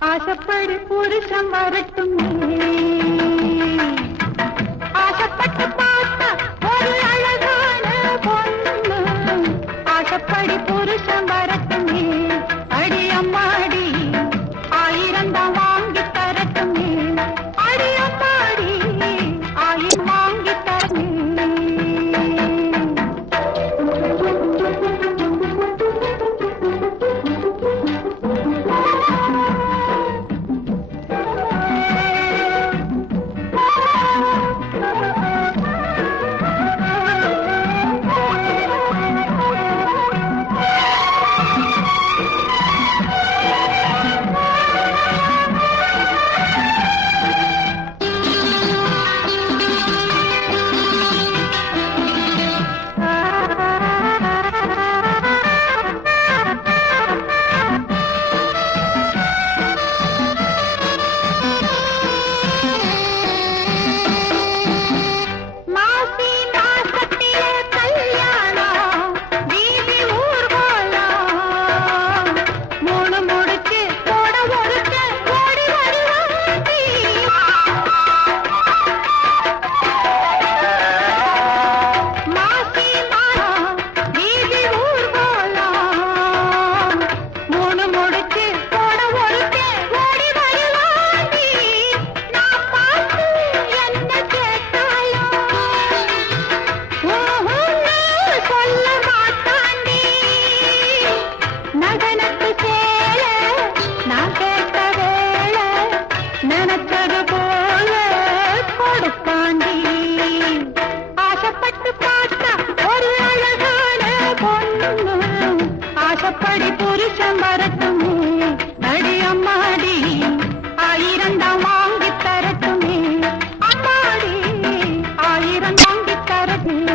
ஆசைப்படி புருஷன் வரட்டும் ஆசைப்பட்டு பார்த்தா ஒரு அழகான பொண்ணு ஆசைப்படி புருஷன் வரட்டும் அடி அம்மாடி 1000 தான் வாங்கி தரட்டும் அடி அம்மாடி 1000 வாங்கி தரணும் ஆசைப்படி புருஷன் வரட்டும் அடி அம்மாடி 1000 தான் வாங்கி தரட்டும் அம்மாடி 1000 வாங்கி தரட்டும்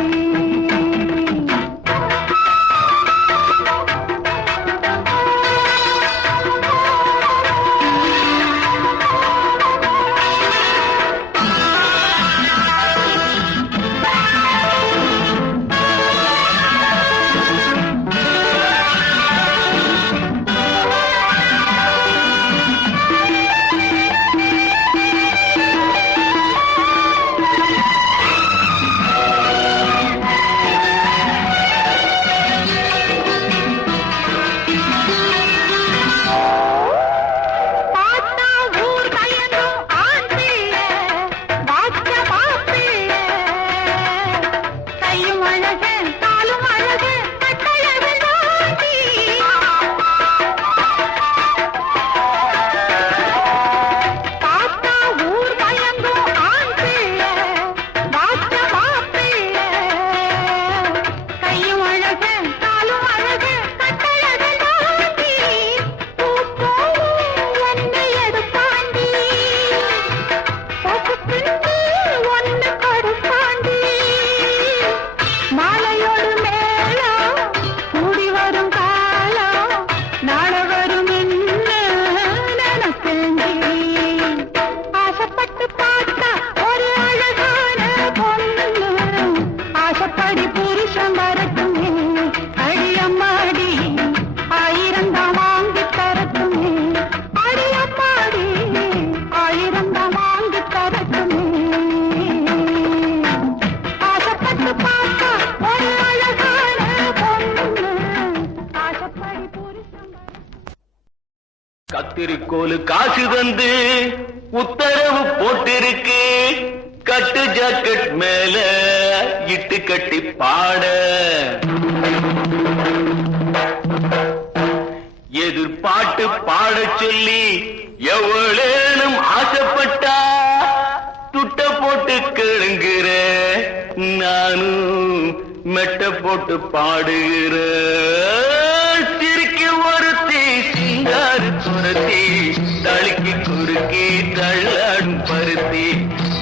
கத்திரிக்கோலு காசு தந்து உத்தரவு போட்டிருக்கு கட்டு ஜாக்கெட் மேல இட்டு கட்டி பாட எதிர்பாட்டு பாட சொல்லி எவ்வளேனும் ஆசைப்பட்டா துட்ட போட்டு கேளுங்கிற நானும் மெட்ட போட்டு பாடுகிற சிரிக்கு ஒருத்தி சிங்காரு துரத்தி தழுக்கி குறுக்கி தள்ளாடும் பருத்தி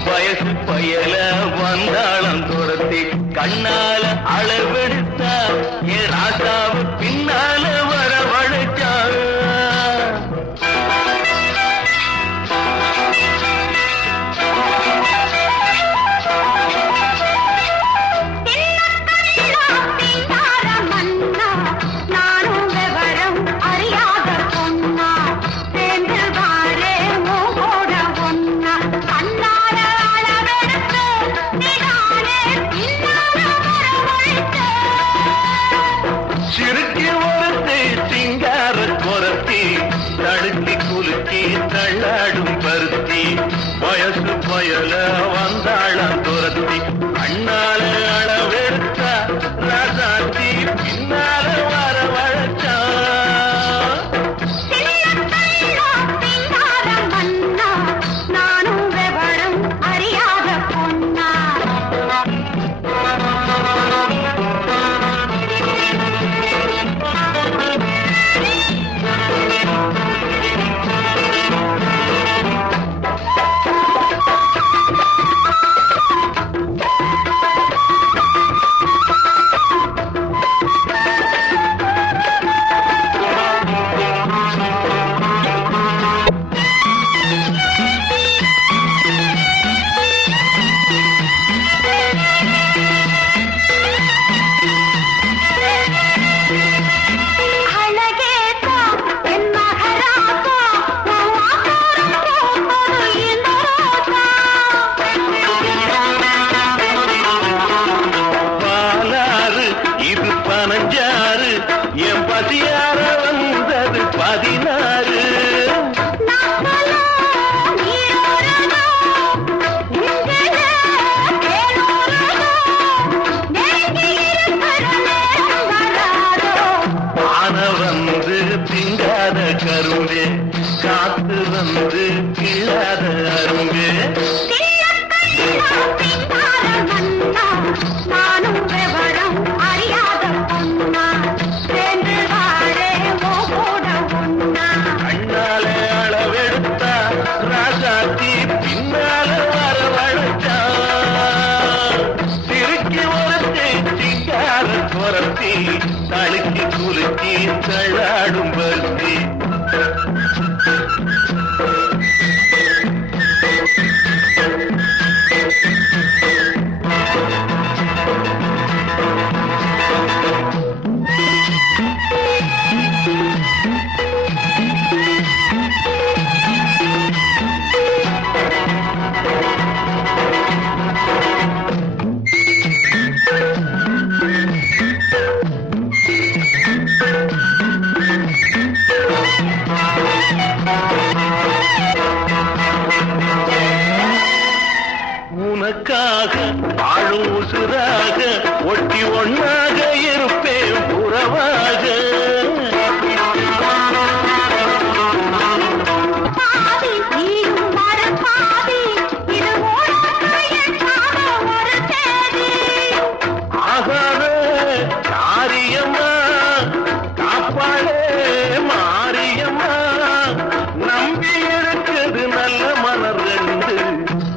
வயசு பயல வந்தாளம் துரத்தி கண்ணால அளவெடுத்தா என் ராசாவு பின்னால வரவழைச்சா நான் கரும்பே காத்து வந்து கிழாத அரும்பே நானும் விவரம் அறியாத பொன்னா சேர்ந்து வாழே கூட ஒன்னா கண்ணால அளவெடுத்தா ராசாத்தி பின்னால வரவழைச்சா சிறுக்கி ஒருத்தி சிங்கார துரத்தி தழுக்கி குலுக்கி தள்ளாடும் பருத்தி உனக்காக வாழும் உசுராக ஒட்டி ஒன்னாக இருப்பேன் புறவாக பாதி நீயும் வர பாதி இது ஒரு தேதி ஆகாத காரியம்மா காப்பாளே மாரியம்மா நம்பி இருக்குது நல்ல மலர் ரெண்டு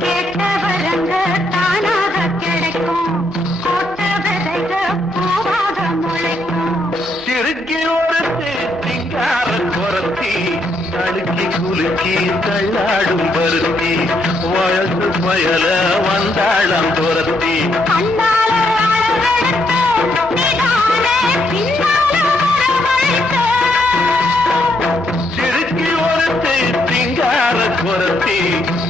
கேட்டவரங்க தானாக கிடைக்கும் கோட்ட விதைக பூவாக முளைக்கும் சிறுக்கி ஒருத்தி சிங்கார குரத்தி தடுக்கி குலுக்கி தள்ளாடும் பருத்தி வயசு பயல வந்தாளம் துரத்தி கண்ணால அளவெடுத்து நிதானே பின்னால வரவழைத்து சிறுக்கி ஒருத்தி சிங்கார குரத்தி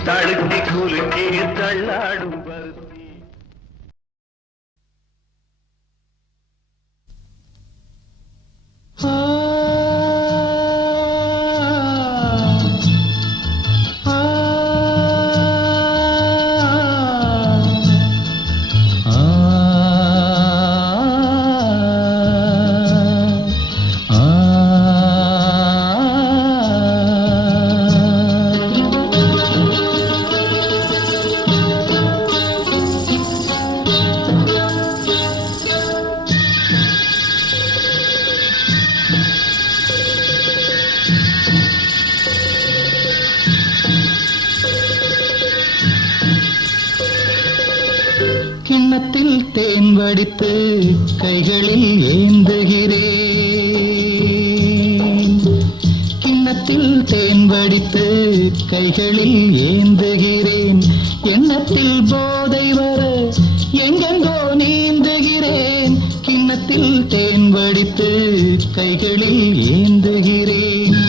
தடுக்கி குலுக்கி தள்ளாடும் பருத்தி கிண்ணத்தில் தேன் வடித்து கைகளில் ஏந்துகிறேன் கிண்ணத்தில் தேன் வடித்து கைகளில் ஏந்துகிறேன் எண்ணத்தில் போதை வர எங்கெங்கோ நீந்துகிறேன் கிண்ணத்தில் தேன் வடித்து கைகளில் ஏந்துகிறேன்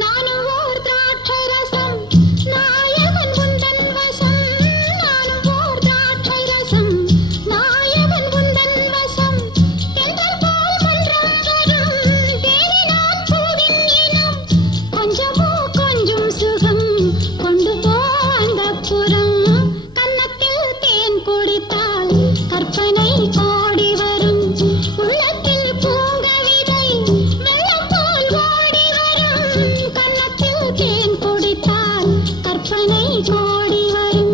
நானும் ஓர் திராட்சை ரசம் நாயகன் உந்தன் வசம் நானும் ஓர் திராட்சை ரசம் நாயகன் உந்தன் வசம் என்றால் போல் மன்றம் வரும் தேனினான் பூவின் இனம் கொஞ்சமோ கொஞ்சம் சுகம் கொண்டு போ அந்தப்புறம் கன்னத்தில் தேன் குடித்தால் கற்பனை கோடி வரும் உள்ளத்தில் பூங்கவிதை வெள்ளம் போல் ஓடி வரும் கன்னத்தில் தேன் குடித்தால் கற்பனை கோடி வரும்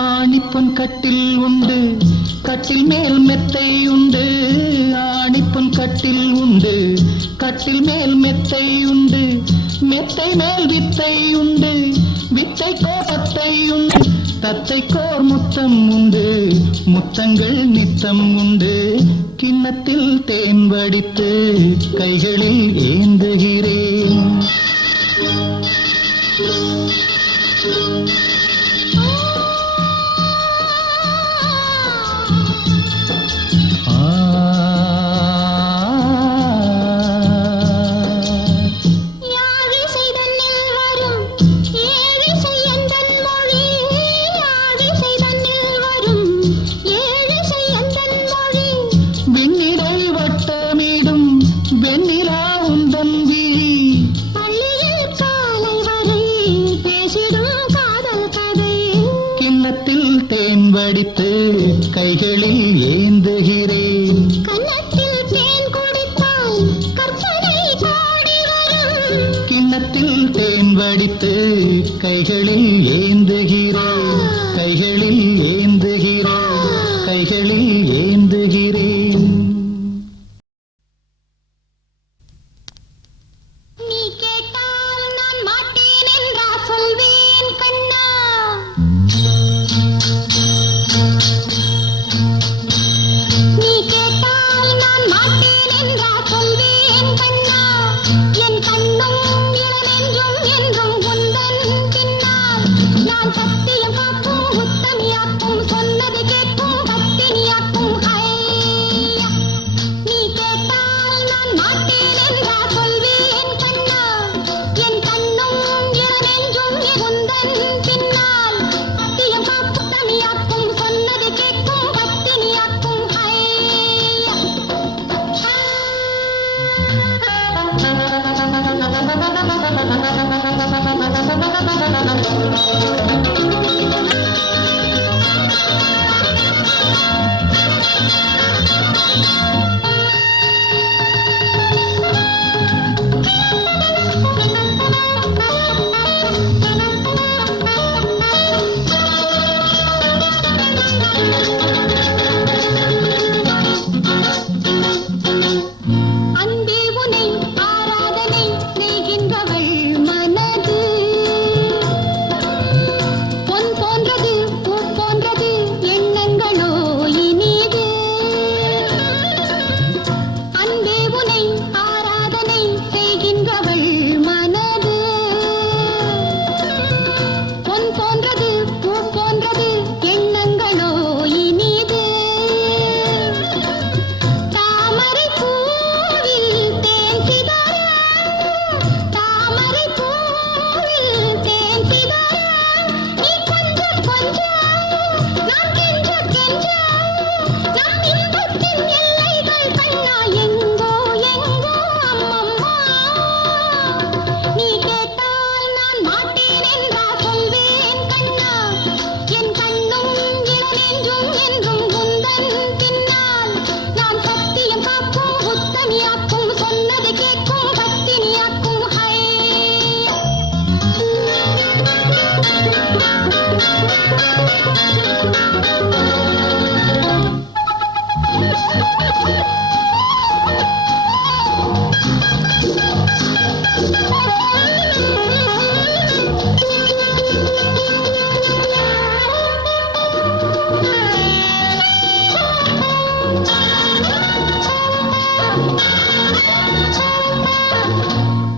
ஆணிப்பொன் கட்டில் உண்டு கட்டில் மேல் மெத்தை உண்டு ஆணிப்பொன் கட்டில் உண்டு கட்டில் மேல் மெத்தை உண்டு மெத்தை மேல் வித்தை உண்டு வித்தை கோபத்தை உண்டு தத்தை கோர் முத்தம் உண்டு முத்தங்கள் நித்தம் உண்டு கிண்ணத்தில் தேன் வடித்து கைகளில் ஏந்துகிறேன் வடித்து கைகளில் ஏந்துகிறேன் கன்னத்தில் தேன் குடித்தால் கற்பனை பாடி வரும் கிண்ணத்தில் தேன் வடித்து கைகளில் ஏந்துகிறேன் கைகளில் ஏந்துகிறேன் கைகளில் ஏந்துகிறேன் நீ கேட்டால் நான் மாட்டேன் என்றா சொல்வேன் கண்ணா நீ கேட்டால் நான் மாட்டேன் என்றா சொல்வேன் கண்ணா என் கண்ணும் இளநெஞ்சும் என்றும் உந்தன் பின்னால் நான் சத்தியம் காக்கும் உத்தமியாக்கும் சொன்னது கேட்கும் பத்தினியாக்கும் ஹையா நீ கேட்டால் நான் மாட்டேன் என்றா சொல்வேன் கண்ணா என் கண்ணும் இளநெஞ்சும் உந்தன் பின்னால் சத்தியம் காக்கும் உத்தமியாக்கும் சொன்னது கேட்கும் பத்தினியாக்கும் அன்பே உனை ஆராதனை செய்கின்றவள் மனது பொன் போன்றது பூ போன்றது எண்ணங்களோ இனிது அன்பே உனை ஆராதனை செய்கின்றவள் மனது பொன் போன்றது பூ போன்றது எண்ணங்களோ இனிது தாமரை பூவில் தேன் சிதற தாமரை பூவில் தேன் சிதற நீ கொஞ்சம் கொஞ்சம் நான் கெஞ்ச கெஞ்ச நம் இன்பத்தின் எல்லைகள் கண்ணா எங்கோ எங்கோ அம்மம்மா நீ கேட்டால் நான் மாட்டேன் என்றா சொல்வேன் கண்ணா என் கண்ணும் இளநெஞ்சும் என்றும் உந்தன் பின்னால் நான் சத்தியம் காக்கும் உத்தமியாக்கும் சொன்னது கேட்கும் பத்தினியாக்கும்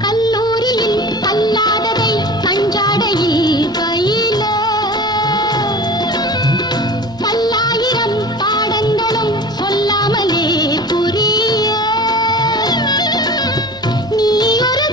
கல்லூரியில் கல்லாததை கஞ்சாடையில் பயில பல்லாயிரம் பாடங்களும் சொல்லாமலே புரிய நீ ஒரு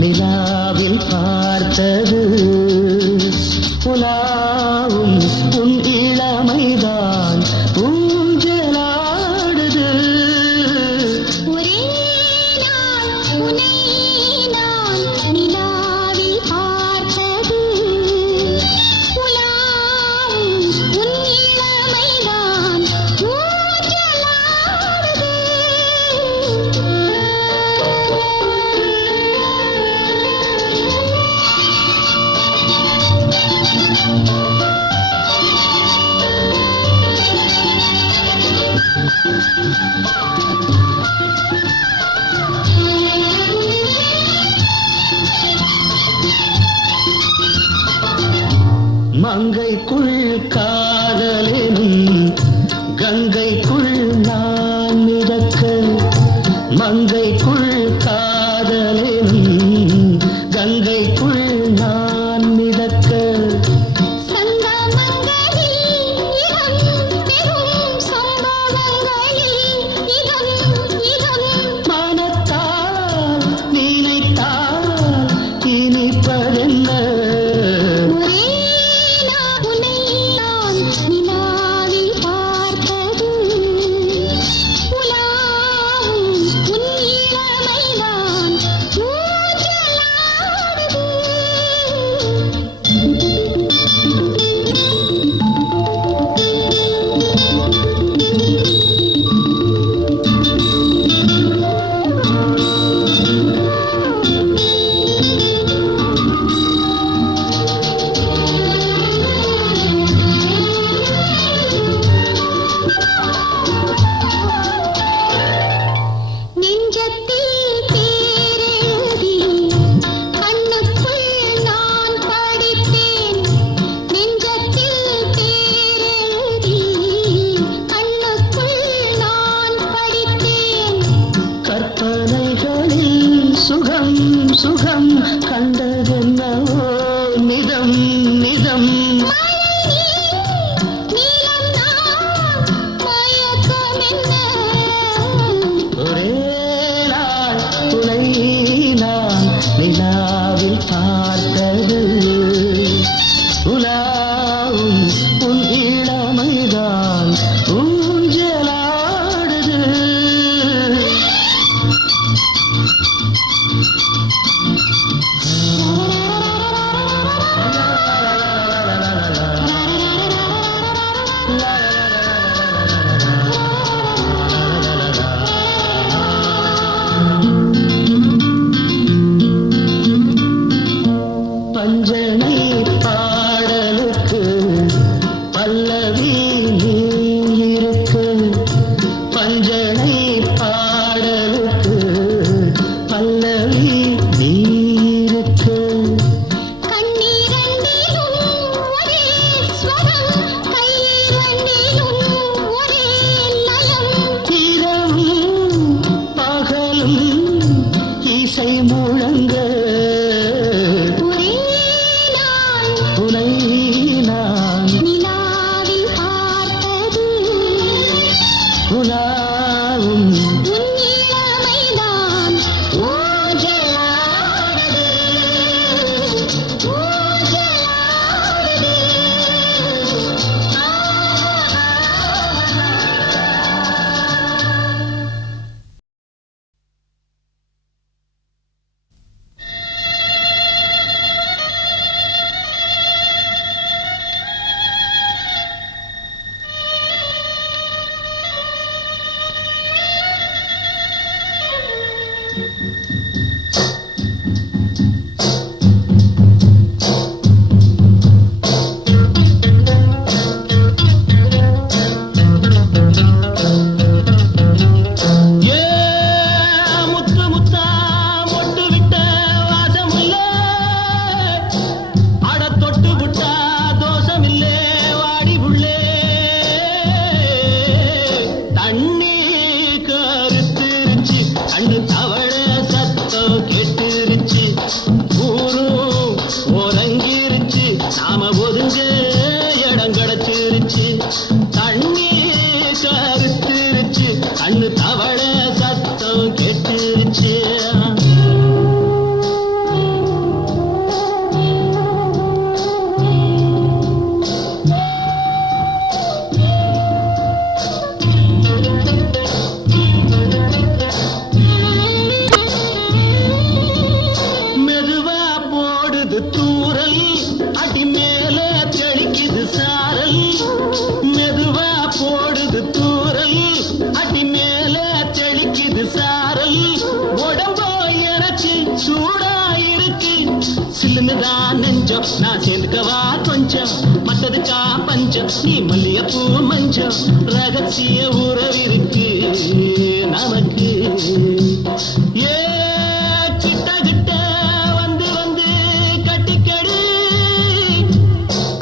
நிலாவில் பார்த்தது உலாவும் உன் இளமைதான் ஊஞ்சலாடுது. ஒரே நாள் உன்னை நான் நிலாவில் பார்த்தது உலாவும் உன் இளமைதான் மங்கைக்குள் காதலெனும் கங்கைக்குள் நான் மிதக்க, மங்கைக்குள் காதலெனும் கங்கைக்குள் நான் மிதக்க. சங்கமங்களில் இகம் பெரும் சம்பவங்களில் இகம் மனத்தால் நினைத்தால் இனிப்பதென்ன. ஒரே நாள் உன்னை நான் நிலாவில் பார்த்தது உலாவும் உன் இளமைதான் ஊஞ்சலாடுது. நெஞ்சத்தில் பேரெழுதி கண்ணுக்குள் நான் படித்தேன். நெஞ்சத்தில் பேரெழுதி கண்ணுக்குள் நான் படித்தேன். கற்பனைகளில் சுகம் சுகம் கண்டதென்னவோ நிதம் நிதம். நீலம் நான் மயக்கம் என்ன. ஒரே நாள் துணை நான் நிலாவில் பார்த்தது உலாவும் உன் இளமைதான் ஊஞ்சலாடுது. ஜில்லுன்னுதான் நெஞ்சம் நான் சேர்ந்துக்கவா கொஞ்சம் மற்றதுக்கா பஞ்சம் நீ மல்லியப்பூ மஞ்சம் ரகசிய உறவிருக்கு நமக்கு ஏ கிட்ட கிட்ட வந்து வந்து கட்டிக்கடி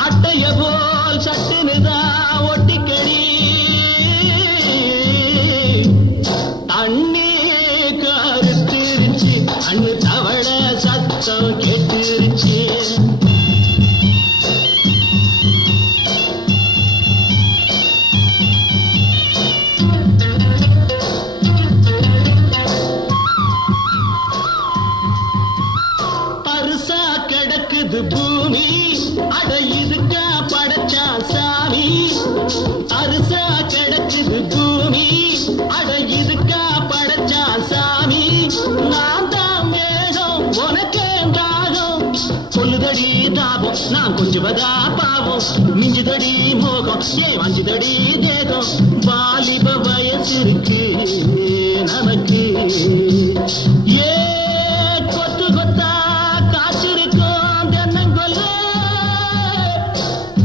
அட்டைய போல் சட்டுனுதான் ஒட்டிக்கடி தண்ணி கருத்திருச்சு அண்ணு தவள சத்தம் கேட்டுருச்சு பருசா கிடக்குது பூமி அட இதுக்கா படைச்சா சாமி அரிசா கிடக்குது பூமி அட இதுக்கா படைச்சா சாமி நான் தான் மேகம் உனக்கே தாகம் சொல்லுதடி தாபம் நான் கொஞ்சுவதா பாவம் மிஞ்சுதடி மோகம் ஏன் வஞ்சுதடி தேகம் வாலிப வயசு இருக்கு நமக்கு ஏ கொத்து கொத்தா காய்ச்சிருக்கும் தென்னங்கொல்ல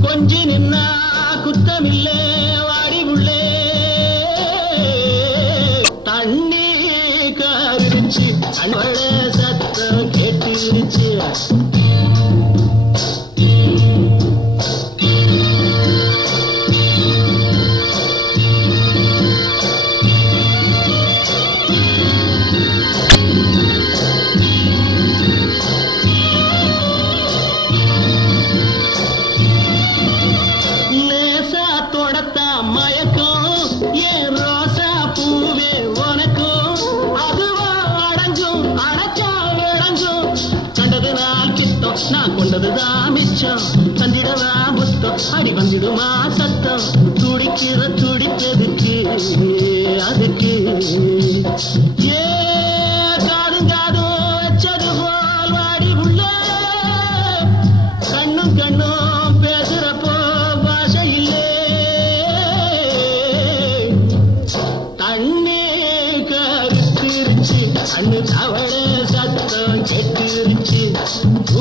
கொஞ்சி நின்னா குத்தமில்லே வாடி உள்ளே தண்ணி காரிருச்சு அன்பழ சத்தம் கேட்டுருச்சு லேசா தொடத்தா மயக்கம் ஏன் ரோசா பூவே உனக்கும் அதுவா அடைஞ்சும் அடைச்சா விளைஞ்சும் கண்டது நாள் கித்தம் நான் கொண்டதுதான் மிச்சம் தந்திடவா புத்தம் அடி வந்துடுமா சத்தம் துடிக்கிற துடிப்பதுக்கு அதுக்கு ஏ காதும் காதும் வச்சது போல் வாடி உள்ள கண்ணும் கண்ணும் பேசுறப்போ பாஷை இல்லே தண்ணி கருத்திருச்சு அண்ணு தவள சத்தம் கெட்டுருச்சு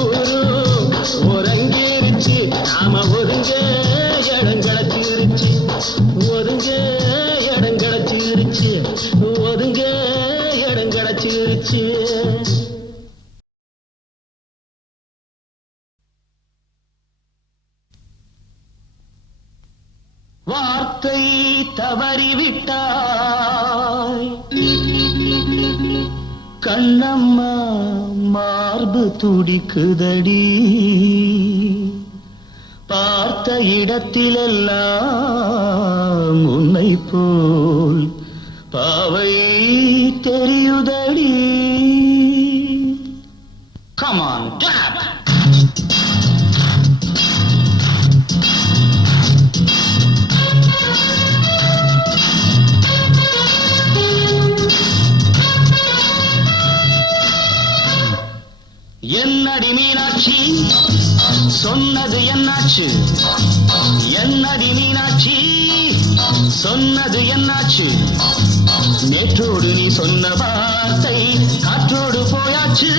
ஊரு உறங்கிருச்சு நாம ஒதுங்க இடம் கிடச்சிருச்சு ஒதுங்க இடம் கிடச்சிருச்சு ஒதுங்க இடம் கிடச்சிருச்சு வார்த்தை தவறிவிட்டாய் கண்ணம்மா மார்பு துடிக்குதடி பார்த்த இடத்திலெல்லாம் உன்னை போல் பாவை தெரியுதடி Come on, clap! என்னடி மீனாட்சி சொன்னது என்னாச்சு என்னடி மீனாட்சி சொன்னது என்னாச்சு நேற்றோடு நீ சொன்ன வார்த்தை காற்றோடு போயாச்சு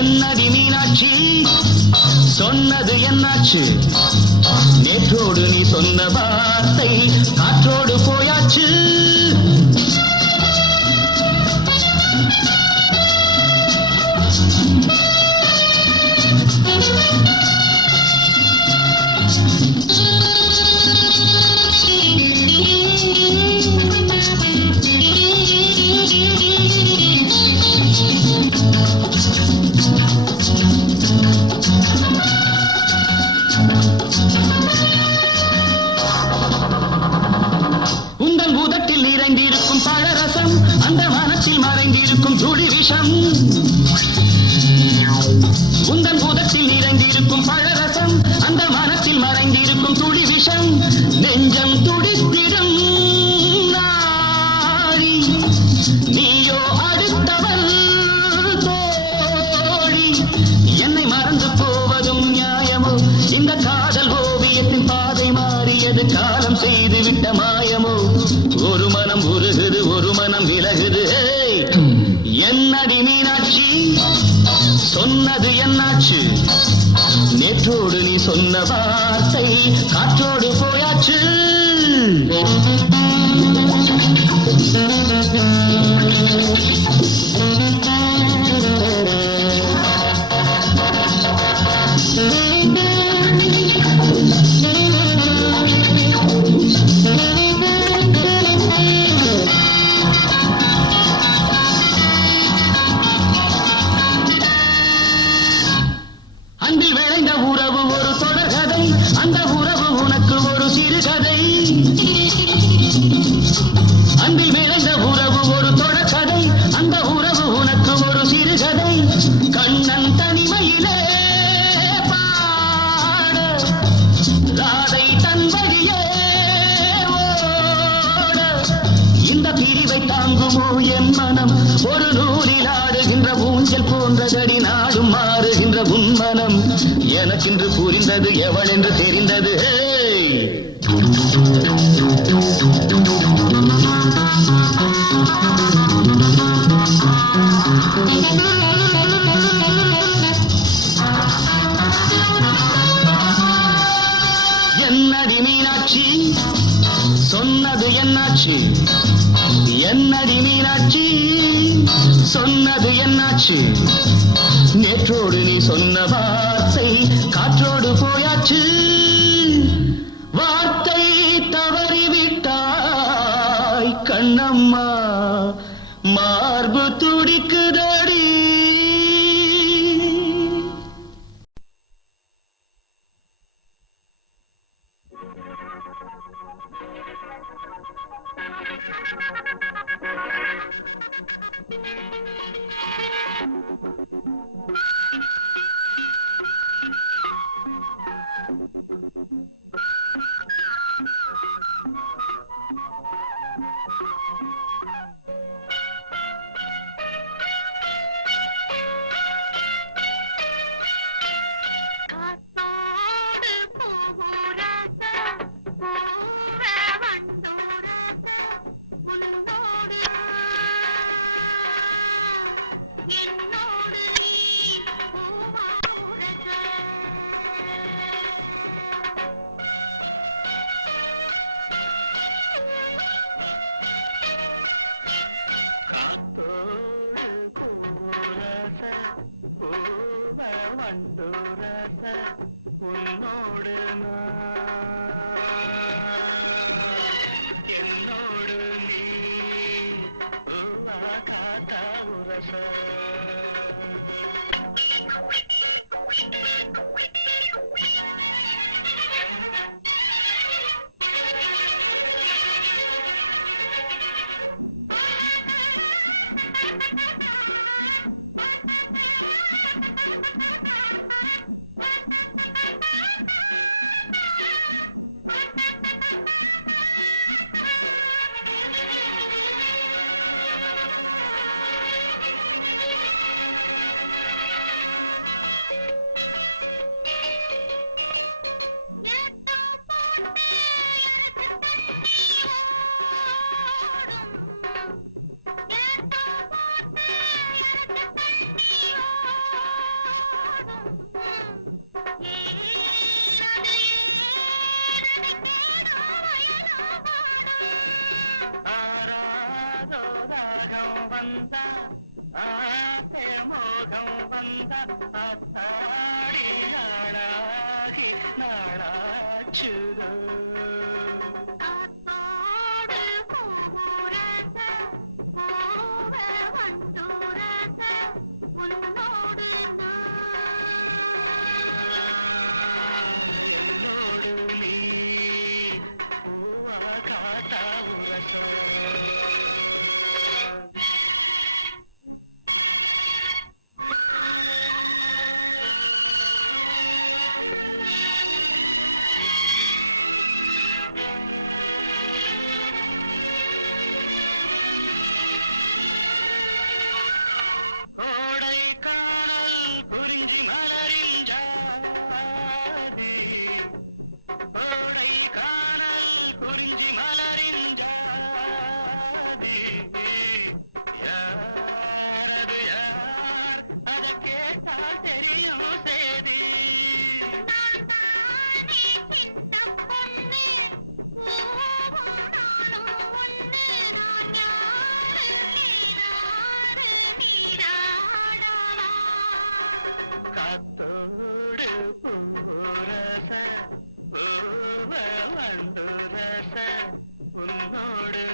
என்னடி மீனாட்சி சொன்னது என்னாச்சு நேற்றோடு நீ சொன்ன வார்த்தை காற்றோடு போயாச்சு உந்தன் பூதத்தில் நிறைந்திருக்கும் பழரசம் அந்த மனத்தில் மறைந்திருக்கும் துளி விஷம் உந்தன் பூதத்தில் நிறைந்திருக்கும் பழரசம் அந்த மனத்தில் மறைந்திருக்கும் துளி விஷம் நெஞ்சம் துடித்திடும் நாடி நீயோ அடுத்தவள் தோழி என்னை மறந்து போவதும் நியாயமோ இந்த காதல் ஓவியத்தின் பாதை மாறியது காலம் செய்து விட்ட மாயமோ ஒரு மனம் உருகுது ஒரு மனம் விலகுது என்னடி மீனாட்சி சொன்ன சொன்னது என்னாச்சு நேற்றோடு நீ சொன்ன வார்த்தை காற்றோடு போயாச்சு அன்பில் விளைந்த உறவு ஒரு தொடர்கதை அந்த உறவு உனக்கு ஒரு சிறுகதை அன்பில் விளைந்த உறவு ஒரு தொடர்கதை அந்த உறவு உனக்கு ஒரு சிறுகதை கண்ணன் தனிமையிலே பாட ராதை தன் வழியே ஓட இந்த பிரிவை தாங்குமோ என் மனம் ஒரு நூலில் ஆடுகின்ற ஊஞ்சல் போன்றதடி நாடும் மாறுகின்ற உன்மனம் எனக்கென்று புரிந்தது எவள் என்று தெரிந்தது என்னடி மீனாட்சி சொன்னது என்னாச்சு என்னடி மீனாட்சி சொன்னது என்னாச்சு நேற்றோடு நீ சொன்ன வார்த்தை காற்றோடு போயாச்சு வார்த்தை தவறிவிட்டாய் கண்ணம்மா மார்பு துடிக்குதடி காத்தோடு பூவுரச பூவ வண்டுரச உன்னோடு என்னோடு நீ பூவாவுரச உன்னோடு என்னோடு நீ காத்தா உரச காத்தோடு பூவுரச பூவ வண்டுரச உன்னோடு பூவத்தோடு பூரச பூவ வண்டுரச உன்னோடு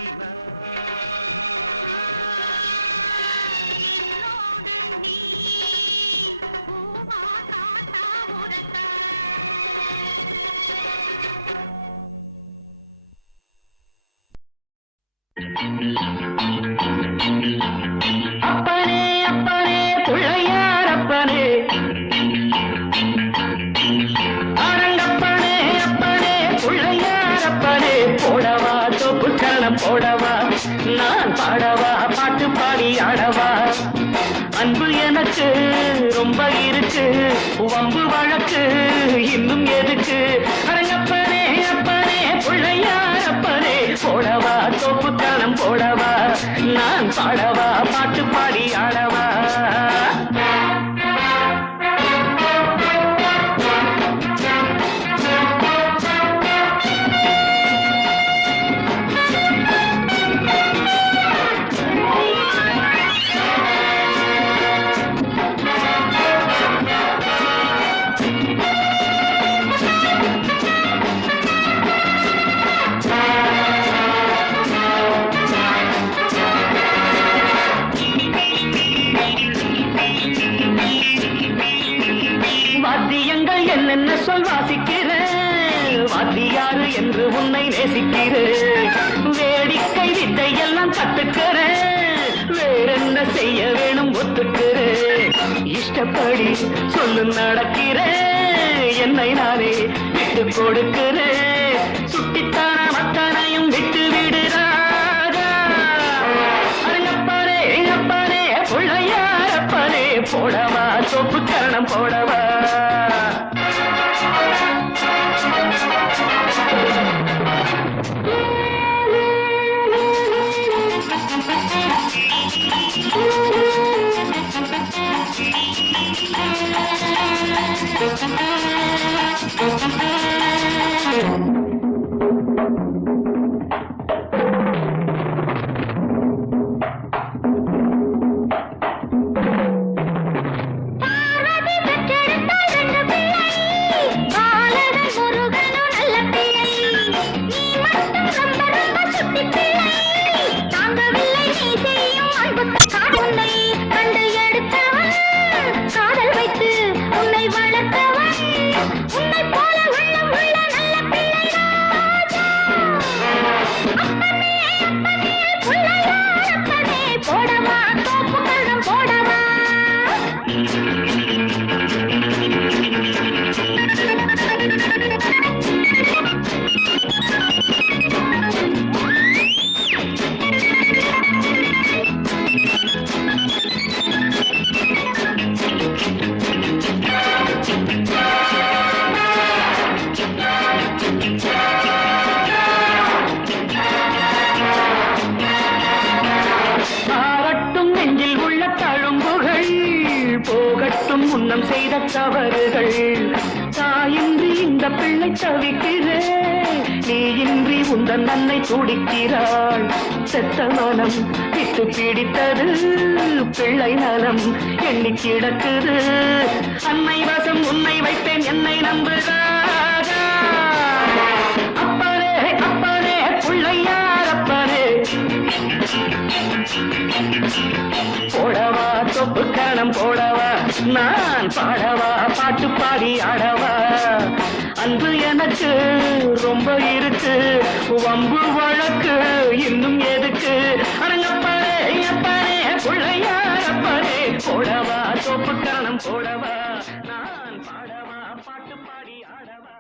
அப்பனே அப்பனே பிள்ளையார் அப்பனே அரங்கப்பனே அப்பனே பிள்ளையார் அப்பனே போடவா தோப்பு கரணம் போடவா நான் பாடவா பாட்டு பாடி ஆடவா அன்பு எனக்கு ரொம்ப இருக்கு வம்பு வழக்கு இன்னும் எதுக்கு அரங்கப்பனே அப்பனே பிள்ளையார் அப்பனே போடவா தோப்பு கரணம் போடவா நான் பாடவா பாட்டு பாடி ஆடவா வாத்தியங்கள் என்னென்ன சொல் வாசிக்கிறேன் வாத்தியாரு என்று உன்னை நேசிக்கிறேன் வேடிக்கை வித்தை எல்லாம் கத்துக்கிறேன் வேறென்ன செய்ய வேணும் ஒத்துக்கிறேன் இஷ்டப்படி சொல்லு நடக்கிறேன் என்னை நானே விட்டு கொடுக்கிறேன் சுட்டித்தான மத்தனையும் விட்டு விடுறாரா அரங்கப்பாரே எங்கப்பாரே பிள்ளையாரப்பனே போடவா சொப்பு கரணம் போடவா முன்னம் செய்த தவறுகள் தாயின்றி இந்த பிள்ளை தவிக்கிறே நீ இன்றி உந்தன் அன்னை துடிக்கிறாள் செத்த மனம் விட்டு பிடித்தது பிள்ளை நலம் எண்ணி கிடக்குது அன்னை வசம் உன்னை வைப்பேன் என்னை நம்புகிறாரா அப்பனே அப்பனே பிள்ளையார் அப்பனே போடவா தொப்பு கரணம் போடவா நான் பாடவா பாட்டு பாடி ஆடவா அன்பு எனக்கு ரொம்ப இருக்கு வம்பு வழக்கு இன்னும் எதுக்கு அரங்கப்பாரே அப்பனே பிள்ளையார் அப்பனே போடவா தொப்பு கரணம் போடவா நான் பாடவா பாட்டு பாடி ஆடவா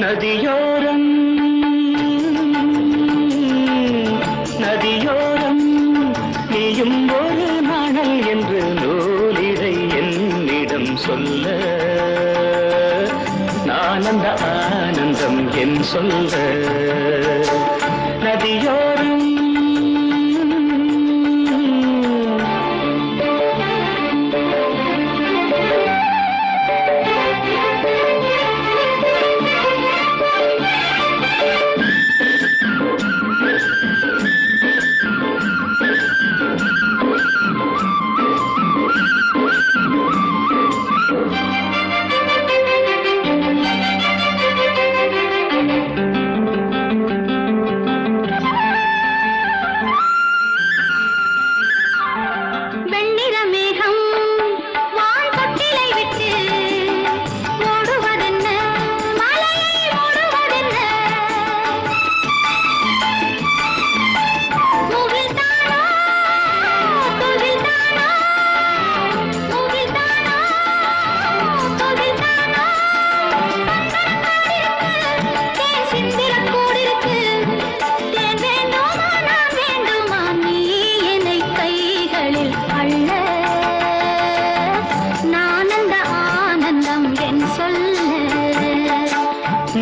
நதியோரம் நதியோ என்னிடம் சொல்ல நான் அந்த ஆனந்தம் என் சொல்ல நதியோரம்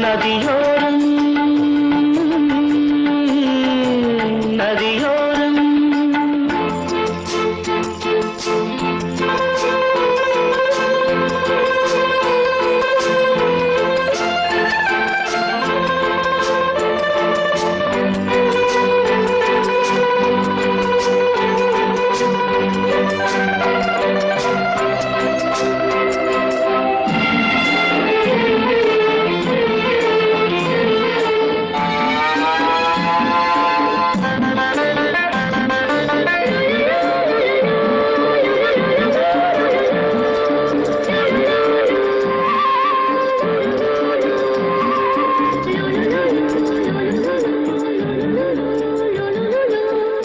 நதியோரம் நதியோரம்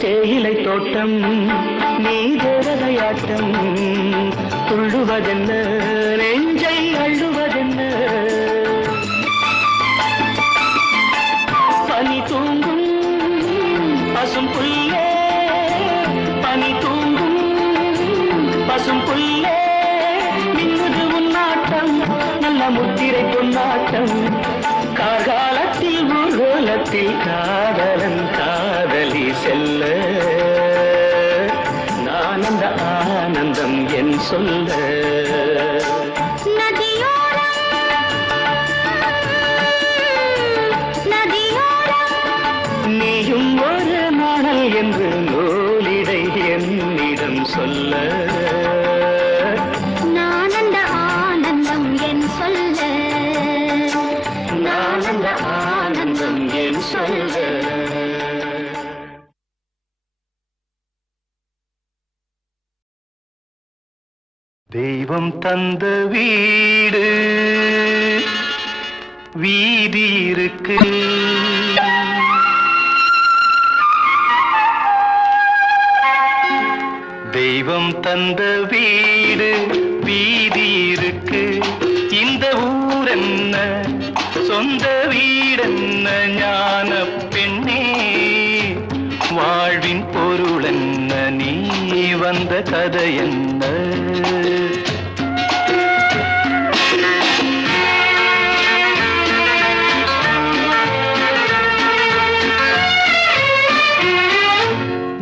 தேயிலை தோட்டம் நீ தேவதையாட்டம் துள்ளுவதென்ன நெஞ்சை அள்ளுவதென்ன பனி தூங்கும் பசும் புல்லே பனி தூங்கும் பசும் புல்லே மின்னுது உன்னாட்டம் நல்ல முத்திரை பொன்னாட்டம் காகாலத்தில் ஊர்வலத்தில் காதலன் காதலி செல்ல நான் அந்த ஆனந்தம் என் சொல்ல நீயும் ஒரு நாணல் என்று நூலிடை என்னிடம் சொல்ல நான் அந்த ஆனந்தம் என் சொல்ல நான் அந்த ஆனந்தம் என் சொல்ல தெய்வம் தந்த வீடு வீதி இருக்கு தெய்வம் தந்த வீடு வீதி இருக்கு இந்த ஊர் என்ன சொந்த வீடென்ன ஞான பெண்ணே வாழ்வின் பொருள் என்ன நீ வந்த கதை என்ன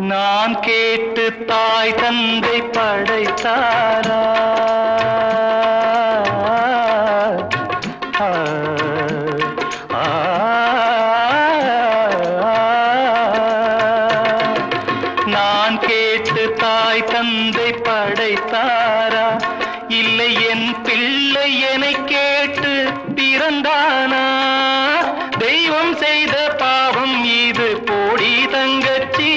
நான் கேட்டு தாய் தந்தை படைத்தாரா நான் கேட்டு தாய் தந்தை படைத்தாரா இல்லை என் பிள்ளை என்னை கேட்டு பிறந்தானா தெய்வம் செய்த பாவம் இது போடி தங்கச்சி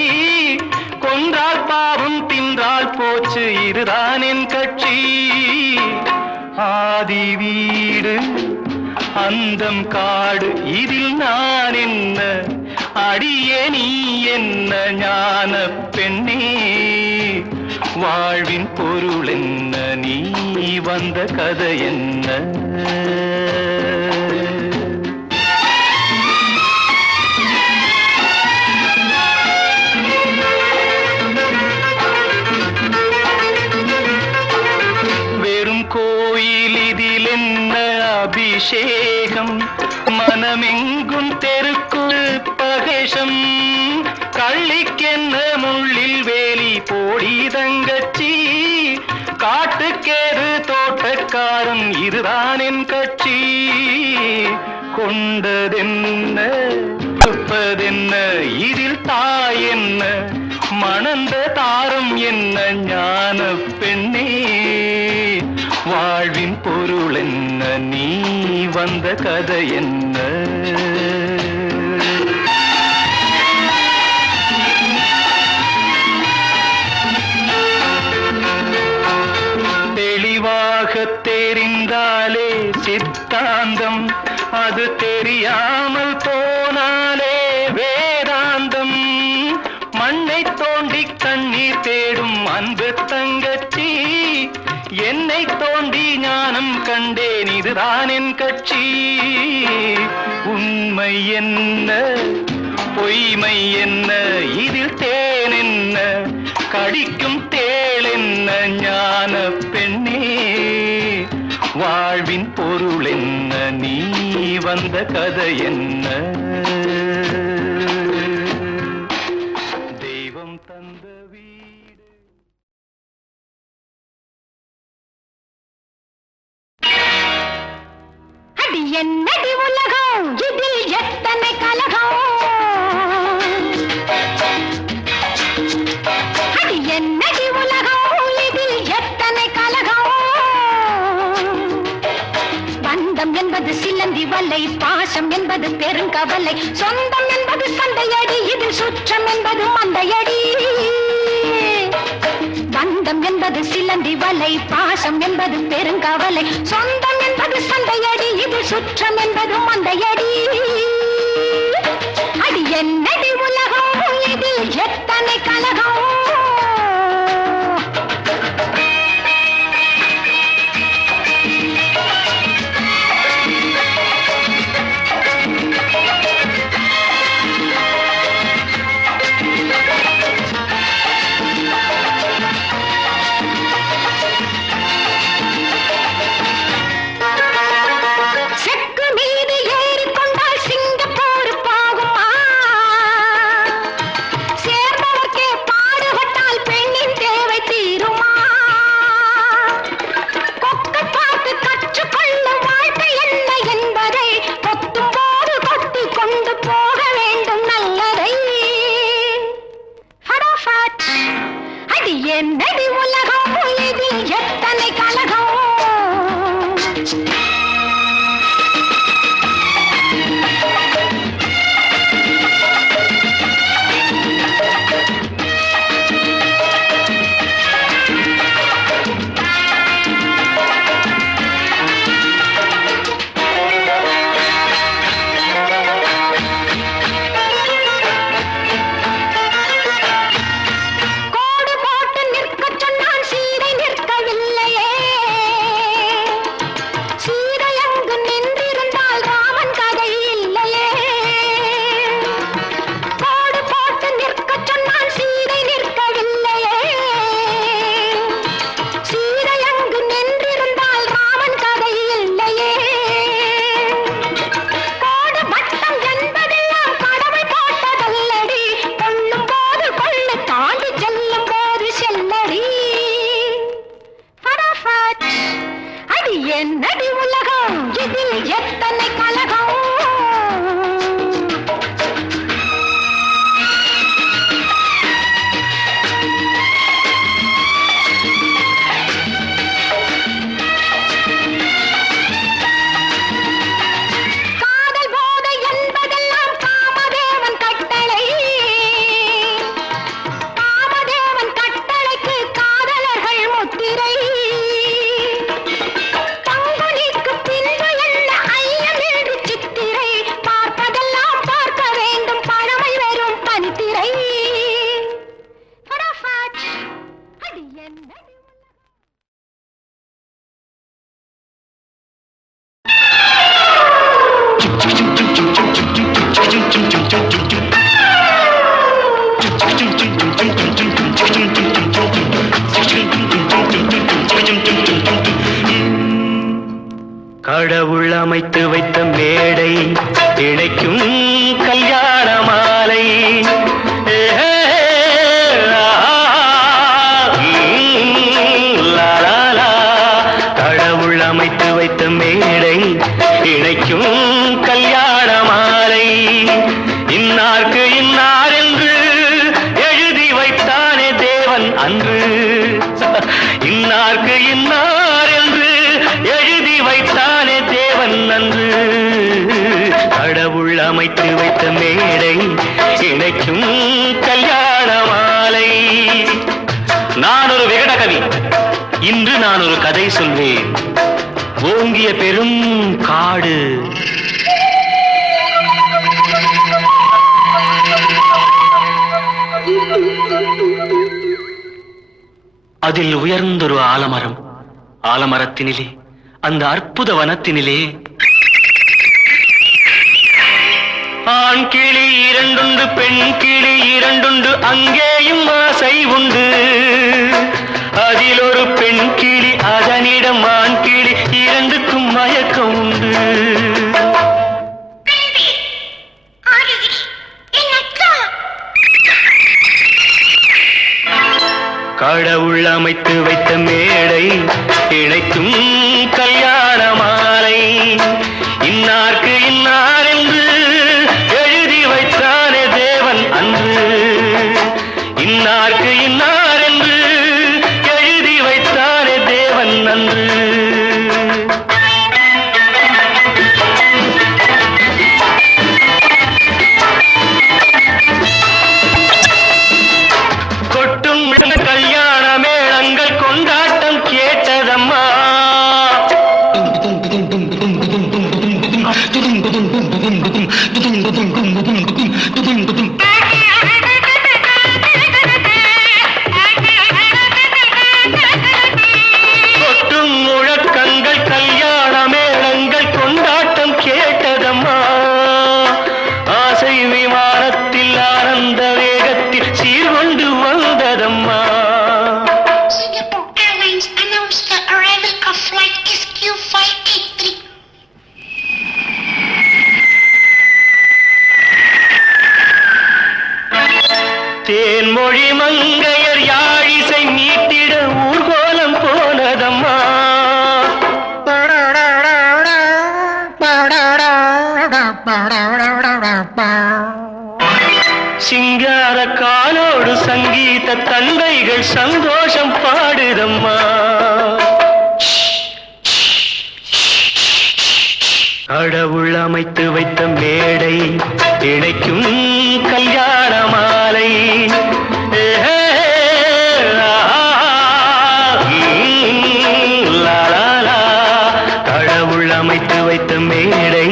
கொன்றால் பாவம் தின்றால் போச்சு இதுதான் என் கட்சி ஆதி வீடு அந்தம் காடு இதில் நான் என்ன அடியே நீ என்ன ஞான பெண்ணே வாழ்வின் பொருள் என்ன நீ வந்த கதை என்ன வெறும் கோயில் இதில் என்ன அபிஷேகம் மனமெங்கும் தெருக்குள் பகேஷம் கள்ளிக்கென்ன முள்ளில் வேலி போடி தங்கச்சி காட்டுக்கேறு தோட்டக்காரன் இதுதான் என் கட்சி கொண்டதென்ன துப்பதென்ன இதில் தாய் என்ன மணந்த தாரம் என்ன ஞான பெண்ணே வாழ்வின் பொருள் என்ன நீ வந்த கதை என்ன தெளிவாக தெரிந்தாலே சித்தாந்தம் அது தெரியாமல் போனாலே வேதாந்தம் மண்ணை தோண்டி கண்ணீர் தேடும் அன்பு தங்கச்சி என்னை தோண்டி ஞானம் கண்டேன் இதுதான் என் கட்சி உண்மை என்ன பொய்மை என்ன இதில் தேன் என்ன கடிக்கும் தேள் என்ன ஞான பெண்ணே வாழ்வின் பொருள் என்ன நீ வந்த கதை என்ன தெய்வம் தந்த வீடு அடி என்னடி உலகம் இதில் எத்தனை கலகம் அடி என்னடி உலகம் இதில் எத்தனை கலகம் பந்தம் என்பது சிலந்தி வலை பாசம் என்பது பெருங்கவலை சொந்தம் என்பது சண்டையடி இதில் சுற்றம் என்பது மந்தையடி பந்தம் என்பது சிலந்தி வலை பாசம் என்பது பெருங்கவலை சொந்தம் என்பது சண்டையடி இது சுற்றம் என்பது மந்தையடி அடி என்னடி உலகம் இதில் எத்தனை கலகம் என்னடி உலகம் இதில் எத்தனை கலகம் என்னடி உலகம் இதில் எத்தனை கலகம் காதல் போதை என்பதெல்லாம் காமதேவன் கட்டளை காமதேவன் கட்டளைக்கு காதலர்கள் முத்திரை பங்குனிக்கு பின்பு என்ன ஐயம் என்று கடவுள் அமைத்து வைத்த மேடை இணைக்கும் கல்யாண மாலை. கடவுள் அமைத்து வைத்த மேடை இணைக்கும் கல்யாண மாலை. இன்னார்க்கு இன்னார் என்று எழுதி வைத்தானே தேவன் அன்று. இன்னார்க்கு இன்னார் என்று எழுதி வைத்தானே தேவன் அன்று. கடவுள் அமைத்து வைத்த மேடை இணைக்கும் கல்யாண மாலை. நான் ஒரு விகட கவி, இன்று நான் ஒரு கதை சொல்வேன். ஓங்கிய பெரும் காடு, அதில் உயர்ந்தொரு ஆலமரம். ஆலமரத்தினிலே, அந்த அற்புத வனத்தினிலே ஆண் கிளி இரண்டுண்டு, பெண் கிளி இரண்டுண்டு, அங்கேயும் ஆசை உண்டு. அதில் ஒரு பெண் கிளி, அதனிடம் ஆண் கிளி, இரண்டுக்கும் மயக்கம் உண்டு. கடவுள் அமைத்து வைத்த மேடை இணைக்கும் கல்யாண மாலை. இன்னார்க்கு இன்னார் என்று எழுதி வைத்தானே தேவன் அன்று. இன்னார்க்கு இன்னார் என்று எழுதி வைத்தானே தேவன் அன்று. கொட்டும் கல்யாண மேளங்கள் கொண்டாட்டம் கேட்டதம்மா. கொட்டும் முழக்கங்கள் கல்யாண மேளங்கள் கொண்டாட்டம் கேட்டதம்மா. ஆசை விமானத்தில் ஆனந்த வேகத்தில் சீர்கொண்டு வந்ததம்மா. Singapore Airlines announced the arrival of flight SQ583. Thenmozhi மங்கையர் யாழிசை மீட்டிட ஊர்கோலம் போனதம்மா. சிங்கார காலோடு சங்கீத தந்தைகள் சந்தோஷம் பாடுதம்மா. கடவுள் அமைத்து வைத்த மேடை இணைக்கும் கல்யாண மாலை. கடவுள் அமைத்து வைத்த மேடை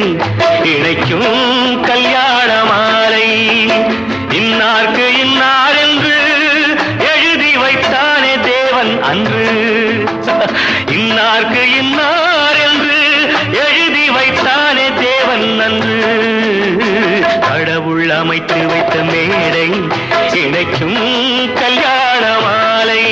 இணைக்கும் கல்யாண மாலை. இன்னார்க்கு இன்னார் என்று எழுதி வைத்தானே தேவன் அன்று. இன்னார்க்கு இன்னார் என்று எழுதி வைத்தானே தேவன் அன்று. கடவுள் அமைத்து வைத்த மேடை இணைக்கும் கல்யாண மாலை.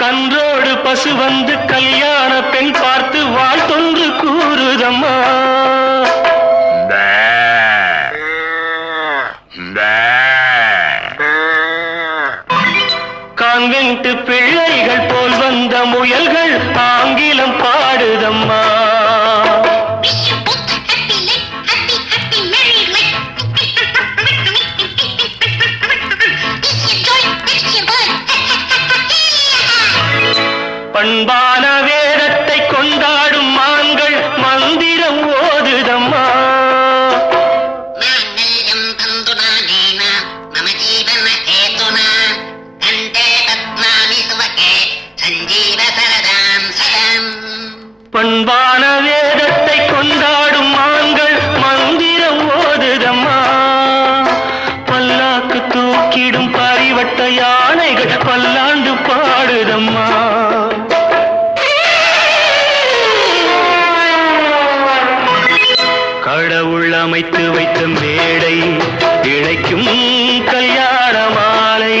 கன்றோடு பசு வந்து கல்யாண பெண் பார்த்து வாழ்த்தொன்று கூறுதம்மா. கான்வென்ட் பிள்ளைகள் போல் வந்த முயல்கள் ஆங்கிலம் பாடுதம்மா. Wish you both a happy life, happy, happy married life. Wish you joy, wish you blood. பண்பான வேதத்தை கொண்டாடும் மான்கள் மந்திரம் ஓதுதம்மா. மாங்கல்யம் தந்துநானேன மம ஜீவன ஹேதுனா கண்டே பத்மாமி சுவகே சஞ்சீவ சரதாம் சதம். பண்பான வேதத்தை கொண்டாடும் மான்கள் மந்திரம் ஓதுதம்மா. பல்லாக்கு தூக்கிடும் பரிவட்ட யானைகள் பல்லாண்டு பாடுதம்மா. வைத்த மேடை இழைக்கும் கல்யாண மாலை.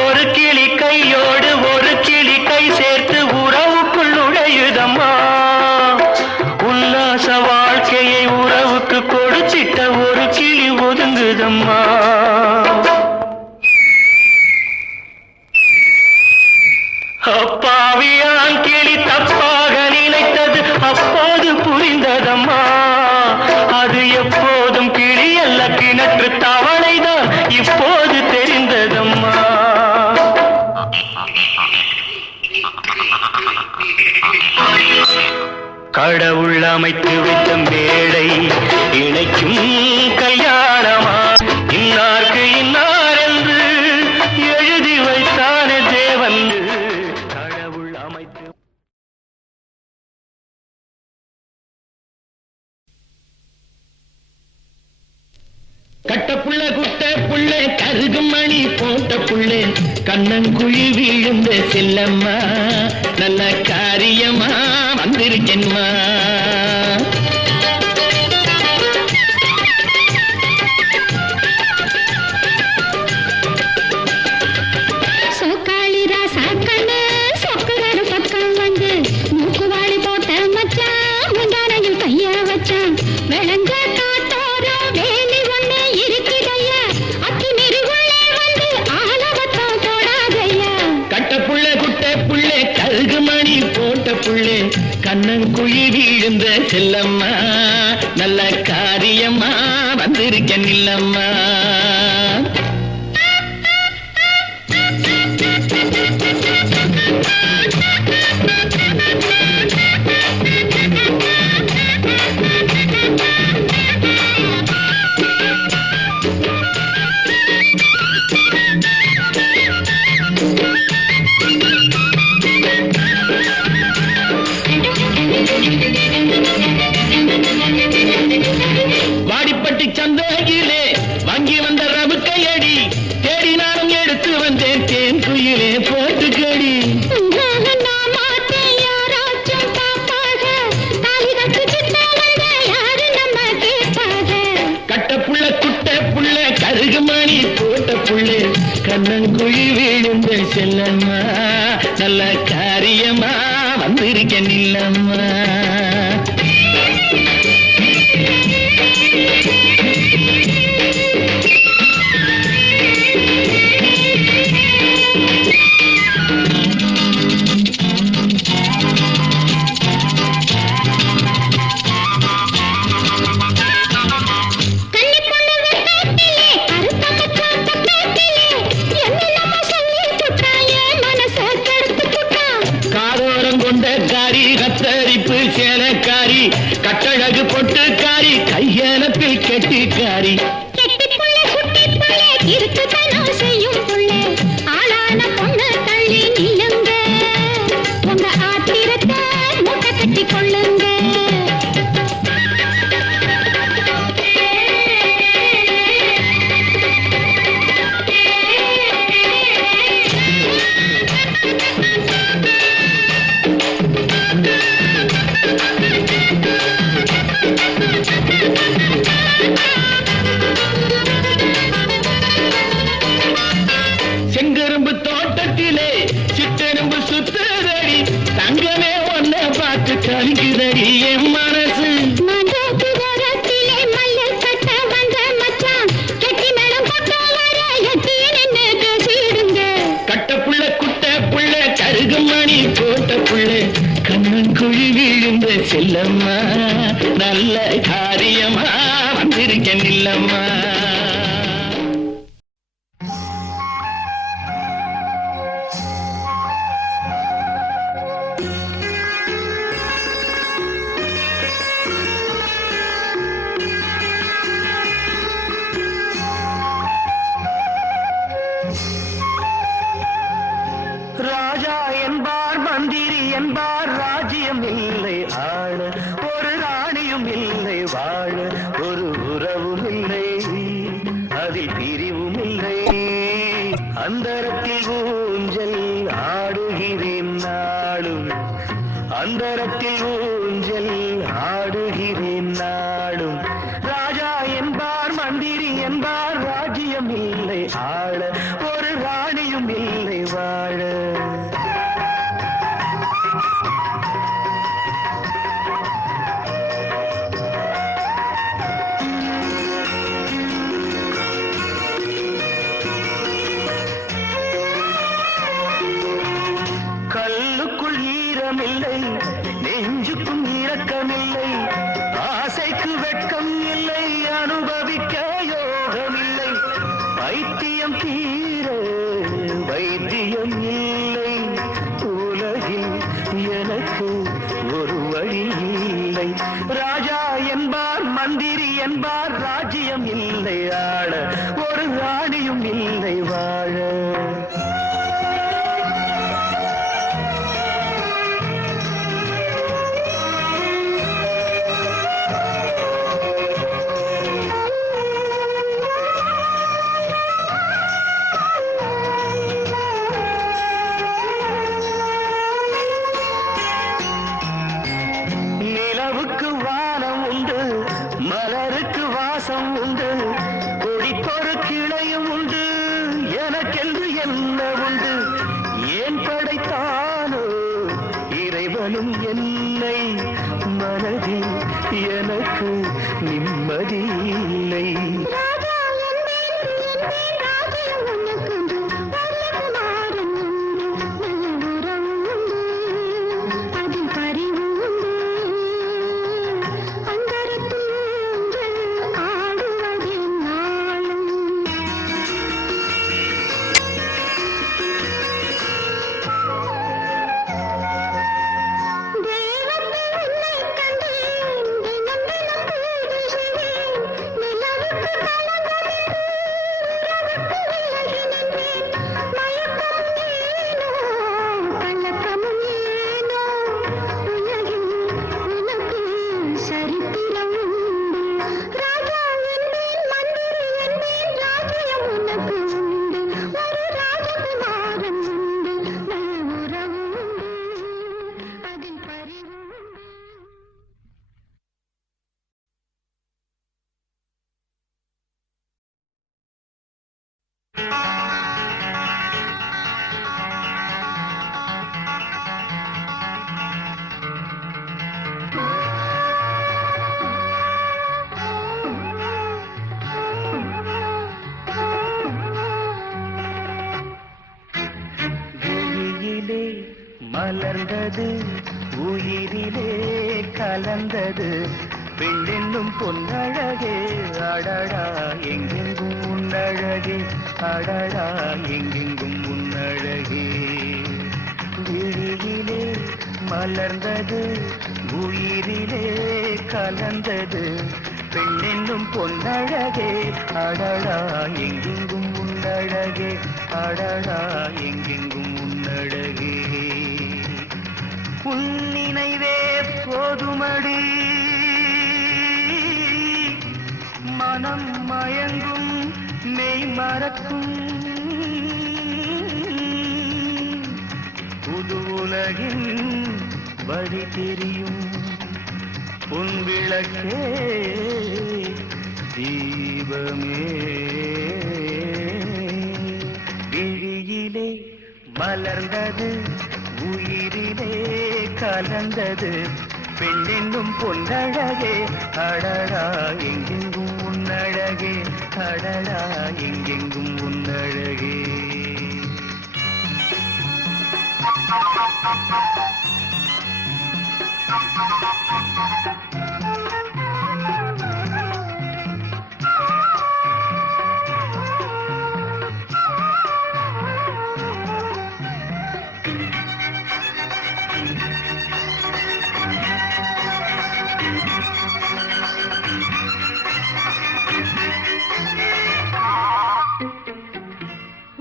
ஒரு கிளி கையோடு ஒரு கிளி கை சேர்த்து உறவுக்குள் நுழையுதம்மா. உல்லாச வாழ்க்கையை உறவுக்கு கொடுத்திட்ட ஒரு கிளி ஒதுங்குதம்மா. அப்பாவியான் கிளி தப்பாக நினைத்தது அப்போது புரிந்ததம்மா. அது எப்போதும் கிளி அல்ல கிணற்று தவளைதான் இப்போது தெரிந்ததம்மா. கடவுள் அமைத்து வைத்த மேடை இணைக்கும் கல்யாணமா. இன்னார்க்கு இன்னார் என்று எழுதி வைத்தானே தேவன். கடவுள் அமைத்து கட்ட புள்ள குட்ட புள்ள கருகு மணி போட்ட புள்ள கண்ணங்குழி விழுந்த செல்லம்மா நல்ல காரியமா வந்திருக்கேன்மா. சோக்காளிரா சாக்கண்ணு சொக்குறாரு பக்கம் வந்து மூக்குவாளி போட்ட மச்சான் முந்தானையில் கைய வச்சான். விளங்க காட்டோரோ வேலி ஒண்ணு இருக்குதையா அத்தி மிருகுள்ளே வந்து ஆலவத்தம் தொடாதையா. கட்ட புள்ள குட்ட புள்ள கருகு மணி போட்ட புள்ள கண்ணங்குழி விழுந்த செல்லம்மா நல்ல காரியமா வந்திருக்கேன் இல்லம்மா. வாடிப்பட்டி சந்தையிலே வாங்கி வந்த ரவுக்கையடி தேடினாலும் எடுத்து வந்தேன் தேன் குயிலே போட்டுக்கடி. கட்ட புள்ள குட்ட புள்ள கருகு மணி போட்ட புள்ள கண்ணங்குழி விழுந்த செல்லம்மா நல்ல காரியமா வந்திருக்கேன் இல்லம்மா. கத்தரிப்பு சேலக்காரி கட்டழகு பொட்டுக்காரி கையலப்பில் கெட்டிக்காரி. செய்யும் புள்ளே ஆளான பொண்ணு தள்ளி நில்லுங்க உங்க ஆத்திரத்தை மூட்டை கட்டி கொள்ளுங்க. செங்கரும்பு தோட்டத்திலே சிட்டெரும்பு சுத்துதடி தங்கமே ஒன்ன பார்த்து கலிக்குதடி என் மனசு. கட்ட புள்ள குட்ட புள்ள கருகு மணி போட்ட புள்ள கண்ணங்குழி விழுந்த செல்லம்மா நல்ல காரியமா வந்திருக்கேன் இல்லம்மா. ராஜா என்பார் மந்திரி என்பார் ராஜ்யம் இல்லை ஆள ஒரு ராணியும் இல்லை அந்தரத்தில் ஊஞ்சல் ஆடுகிறேன் நாளும், அந்தரத்தில் ஊஞ்சல் ஆடுகிறேன் நாளும். ராஜா என்பார் மந்திரி என்பார் ராஜ்யம் இல்லை ஆள, ஒரு ராணியும் இல்லை வாழ. கல்லுக்குள் ஈரமில்லை, நெஞ்சுக்கும் இரக்கமில்லை, ஆசைக்கு வெட்கம் இல்லை, அனுபவிக்க யோகமில்லை. வைத்தியம் தீர வைத்தியம் இல்லை, உலகில் எனக்கு ஒரு வழி இல்லை. ராஜா என்பார் மந்திரி என்பார் ராஜ்யம் இல்லை ஆள, ஒரு ராணியும் இல்லை வாழ. நிலவுக்கு வானம் உண்டு, மலருக்கு வாசம் உண்டு, கொடிக்கொரு கிளையும் உண்டு, எனக்கென்று என்ன உண்டு. ஏன் படைத்தானோ இறைவனும் என்னை, மனதில் எனக்கு நிம்மதி இல்லை. மலர்ந்தது உயிரிலே கலந்தது பெண்ணென்னும் பொன்னழகே, அடடா எங்கெங்கும் உன்னழகே, அடடா எங்கெங்கும் உன்னழகே. விழியிலே மலர்ந்தது உயிரிலே கலந்தது பெண்ணென்னும் பொன்னழகே, அடடா எங்கெங்கும் உன்னழகே, அடடா எங்கெங்கும் உன்னழகே. உன் நினைவே போதுமடி, மனம் மயங்கும் மெய் மறக்கும், புது உலகின் வழி தெரியும், உன் விளக்கே தீபமே. விழியிலே மலர்ந்தது உயிரிலே கலந்தது பெண்ணென்னும் பொன்னழகே, அடடா எங்கெங்கும் உன்னழகே, அடடா எங்கெங்கும் உன்னழகே.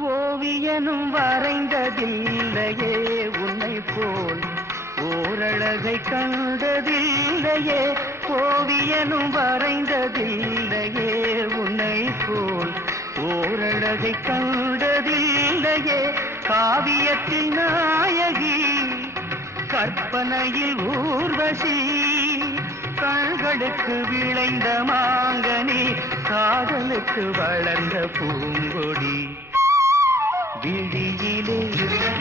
ஓவியனும் வரைந்ததில்லையே உன்னை போல் ஓரழகை கண்டதில்லையே, ஓவியனும் வரைந்ததில்லையே உன்னை போல் ஓரழகை கண்டதில்லையே. இல்லையே காவியத்தில் நாயகி கற்பனையில் ஊர்வசி கண்களுக்கு விளைந்த மாங்கனி காதலுக்கு வளர்ந்த பூங்கொடி விழியிலே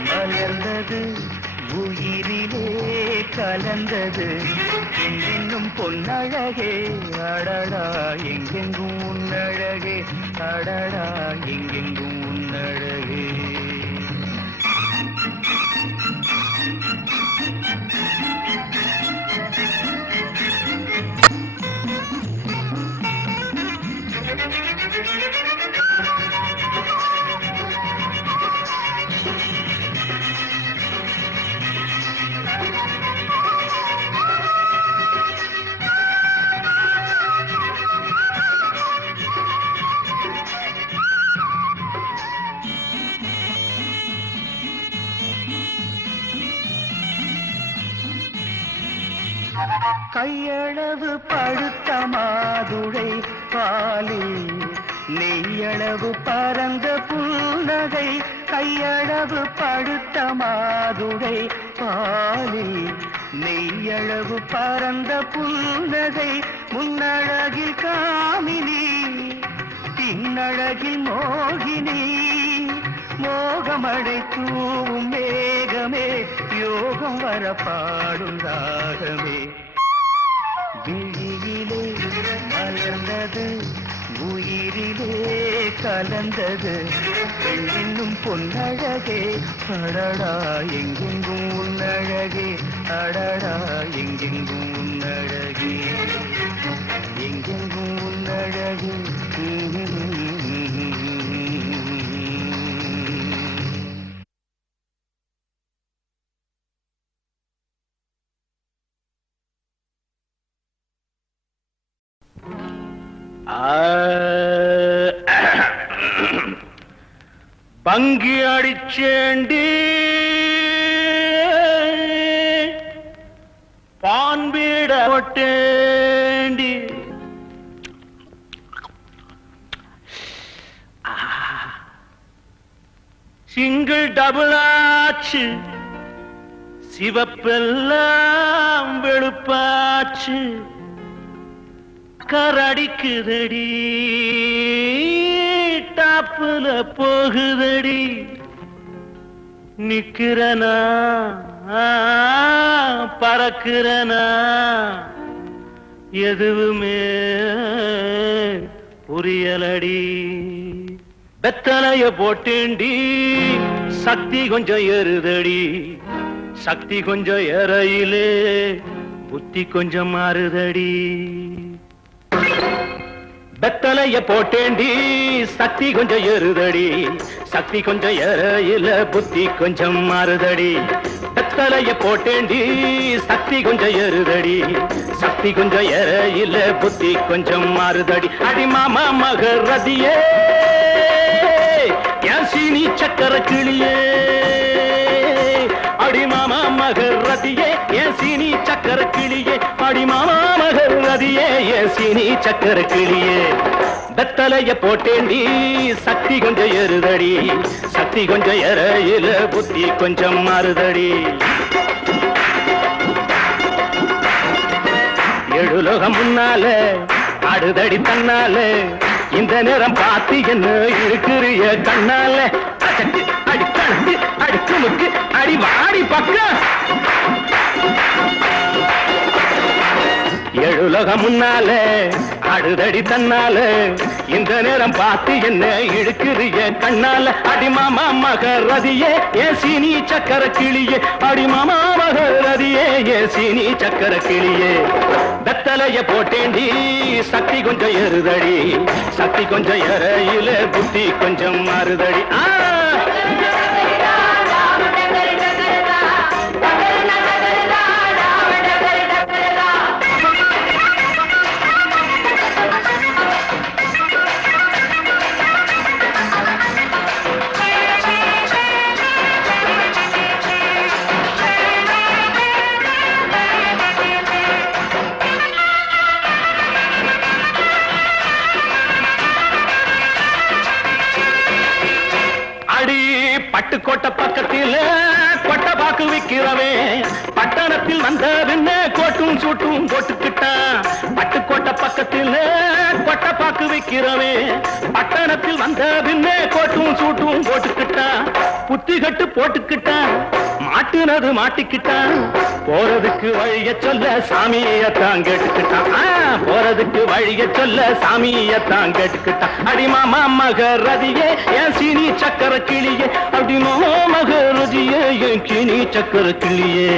மலர்ந்தது உயிரிலே கலந்தது என்னும் பொன்னழகே அடடா எங்கெங்கும் உன்னழகே அடடா எங்கெங்கும் உன்னழகே கையளவு படுத்த மாதுளை பாலில் நெய்யளவு பரந்த புன்னகை கையளவு படுத்த மாதுளை பாலில் நெய்யளவு பரந்த புன்னகை முன்னழகில் காமினி பின்னழகில் மோகினி மோகமடை தூவும் மேகமே யோகம் வர பாடும் ராகமே விழியிலே மலர்ந்தது உயிரிலே கலந்தது பெண்ணின்னும் பொன்னழகே அடடா எங்கெங்கும் உன்னழகே அடடா எங்கெங்கும் உன்னழகே எங்கெங்கும் உன்னழகே பங்கி அடிச்சேண்டி பான்பீட ஒட்டேண்டி சிங்கிள் டபுள் ஆச்சு சிவப்பெல்லாம் வெளுப்பாச்சு கரடிக்குதடி டாப்புல போகுதடி நிக்கிறனா பறக்கிறனா எதுவுமே புரியலடி வெத்தலைய போட்டேண்டி சக்தி கொஞ்சம் ஏறுதடி சக்தி கொஞ்சம் ஏறையிலே புத்தி கொஞ்சம் மாறுதடி வெத்தலைய போட்டேண்டி சக்தி கொஞ்சம் ஏறுதடி சக்தி கொஞ்சம் ஏறையில புத்தி கொஞ்சம் மாறுதடி வெத்தலைய போட்டேண்டி சக்தி கொஞ்சம் ஏறுதடி சக்தி கொஞ்சம் ஏறையில புத்தி கொஞ்சம் மாறுதடி அடி மாமா மகரதியே என் சீனி சக்கர கிளியே அடி மாமா மகரதியே என் சீனி சக்கர கிளியே அடி மாமா மகரதியே என் சீனி சக்கர கிளியே வெத்தலைய போட்டேண்டி சக்தி கொஞ்சம் ஏறுதடி சக்தி கொஞ்சம் ஏறையில புத்தி கொஞ்சம் மாறுதடி எழுலோகம் முன்னால ஆடுதடி தன்னால இந்த நேரம் பார்த்து என்ன இருக்கிறிய கண்ணால அடி கணக்கு அடி குமுக்கு அடி வாடி பக்கம் எழுலோகம் முன்னால ஆடுதடி தன்னால இந்த நேரம் பார்த்து என்ன இழுக்கிறிய கண்ணால அடிமாமா மகரதியே ஏ சீனி சக்கர கிளியே அடிமாமா மகரதியே ஏ சீனி சக்கர கிளியே வெத்தலைய போட்டேண்டி சக்தி கொஞ்சம் ஏறுதடி சக்தி கொஞ்சம் ஏறையில புத்தி கொஞ்சம் மாறுதடி அடி பட்டுக்கோட்டை பக்கத்தில் கொட்டை பாக்கு விக்கிறவே பட்டணத்தில் வந்த பின்ன கோட்டும் சூட்டும் போட்டுக்கிட்டான். பட்டுக்கோட்டை பக்கத்தில் கொட்டை பாக்கு விக்கிறவே பட்டணத்தில் வந்த பின்ன கோட்டும் சூட்டும் போட்டுக்கிட்டான். புத்தி கட்டு போட்டுக்கிட்டான், மாட்டுனது மாட்டிக்கிட்டான். போறதுக்கு வழிய சொல்ல சாமியத்தான் கேட்டுக்கிட்டான். போறதுக்கு வழிய சொல்ல சாமியத்தான் கேட்டுக்கிட்டான். அடிமாமா மகரதியே என் சீனி சக்கர கிளியே, அடிமாமா மகரதியே என் கிணி சக்கர கிளியே.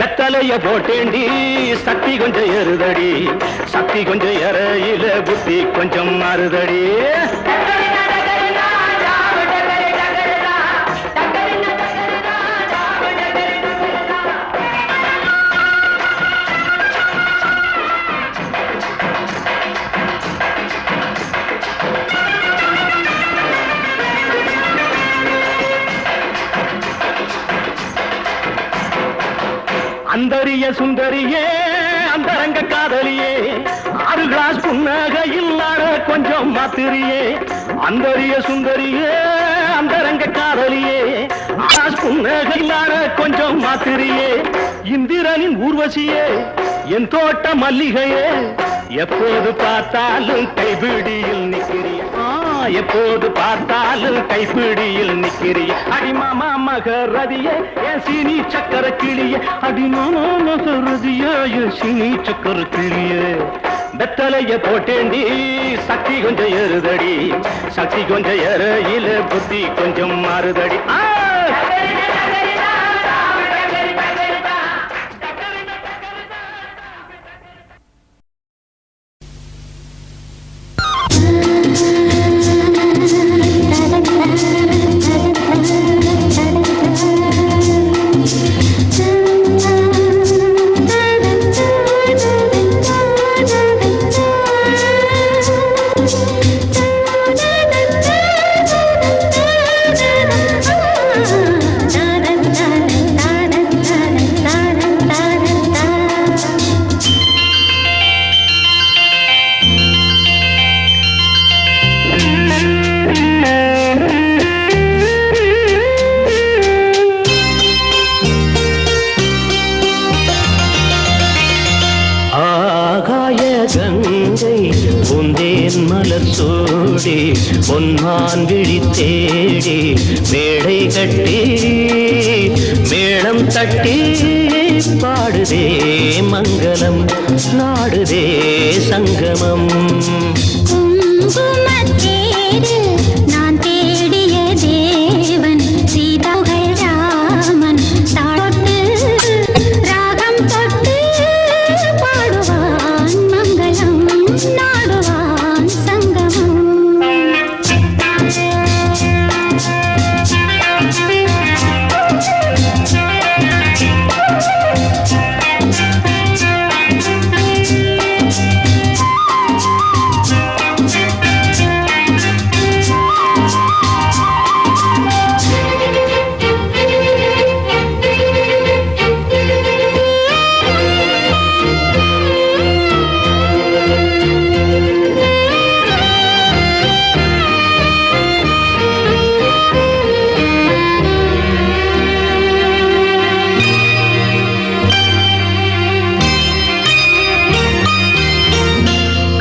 வெத்தலைய போட்டேண்டி சக்தி கொஞ்சம் ஏறுதடி, சக்தி கொஞ்சம் ஏறையில புத்தி கொஞ்சம் மாறுதடி. அந்தரிய சுந்தரியே அந்தரங்க காதலியே, 6 கிளாஸ் புன்னகையில் ஆட கொஞ்சம் மாத்திரியே. அந்தரிய சுந்தரியே அந்தரங்க காதலியே, 6 கிளாஸ் புன்னகையில் ஆட கொஞ்சம் மாத்திரியே. இந்திரனின் ஊர்வசியே என் தோட்ட மல்லிகையே, எப்போது பார்த்தாலும் கைபிடியில் நிற்கிறிய, எப்போது பார்த்தாலும் கைப்பிடியில் நிற்கிறிய. அடிமாமா மகரதியே என் சீனி சக்கர கிளியே, அடிமாமா மகரதியே என் சீனி சக்கர கிளியே. வெத்தலைய போட்டேண்டி சக்தி கொஞ்சம் ஏறுதடி, சக்தி கொஞ்சம் ஏறையில புத்தி கொஞ்சம் மாறுதடி. பொன்மான் விழி தேடி மேடை கட்டி மேளம் தட்டி பாடுதே மங்களம், நாடுதே சங்கமம். நான் தேடிய தேவன் சீதாகள் ராமன் தாட்டு ராகம் தொட்டு பாடுவான் மங்களம், நாடுவான் சங்கமம்.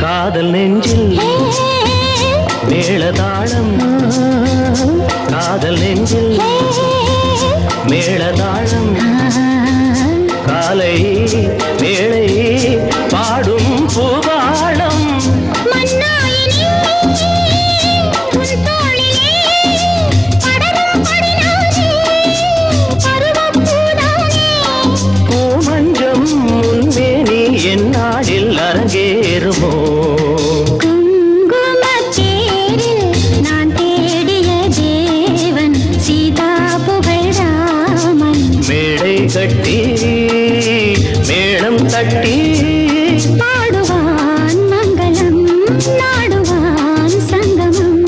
காதல் நெஞ்சில் மேளதாளம், காதல் நெஞ்சில் மேளதாளம், காலை வேளை பாடும் பூபாளம். பூமஞ்சம் முன்மேனி என்னாடில் அரங்கேறுமோ? கட்டி மேளம் தட்டி பாடுவான் மங்களம், நாடுவான் சங்கமம்.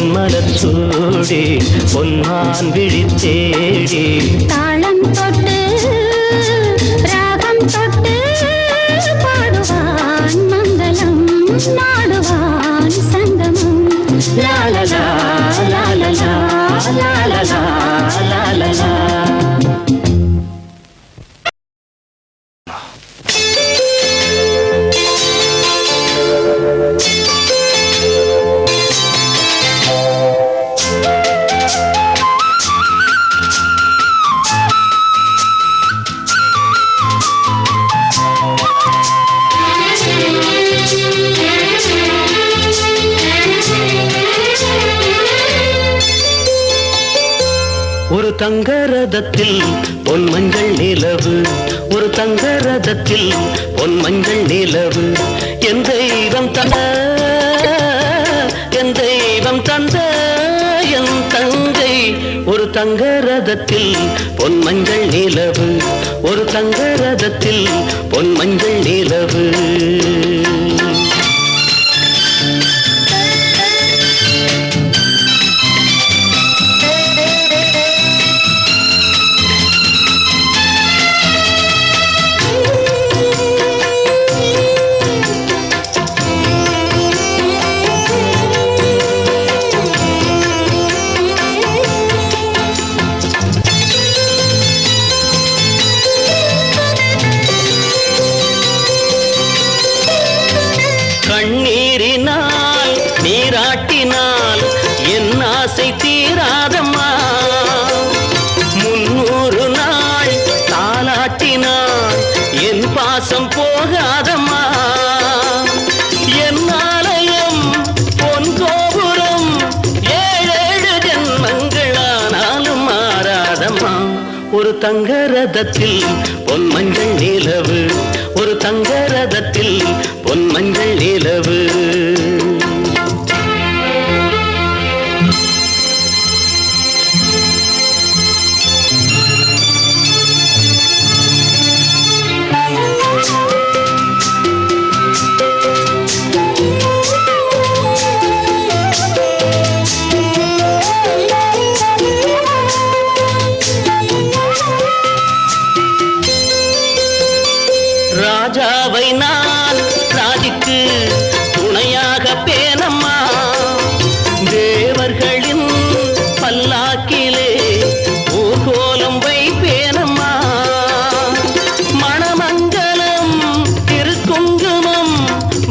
பொன்மலர் சூடி பொன்மான் விழித்தேடி தாளம் தொட்டு ராகம் தொட்டு பாடுவான் மங்களம் நாடுவான் சங்கமம் லாலலா லாலலா லாலலா லாலலா. ஒரு தங்க ரதத்தில் பொன் மஞ்சள் நிலவு, ஒரு தங்க ரதத்தில் பொன் மஞ்சள் நிலவு, என் தெய்வம் தந்த என் தெய்வம் தந்த என் தங்கை. ஒரு தங்க ரதத்தில் பொன் மஞ்சள் நிலவு, ஒரு தங்க ரதத்தில் பொன் மஞ்சள் நிலவு. கண்ணீரினால் நீராட்டினால் என் ஆசை தீராதம்மா, 300 நாள் தாலாட்டினால் என் பாசம் போகாதம்மா. என் ஆலயம் பொன் கோபுரம் 7 ஜென்மங்களானாலும் மாறாதம்மா. ஒரு தங்க ரதத்தில் பொன் மஞ்சள் நிலவு, ஒரு தங்க ரதத்தில் பொன் மஞ்சள் நிலவு. ராஜாவை நான் ராஜிக்கு துணையாக பேனம்மா, தேவர்களின் பல்லாக்கிலே ஊர்கோலம் வைப்பேனம்மா. மணமங்கலம் திருக்குங்குமம்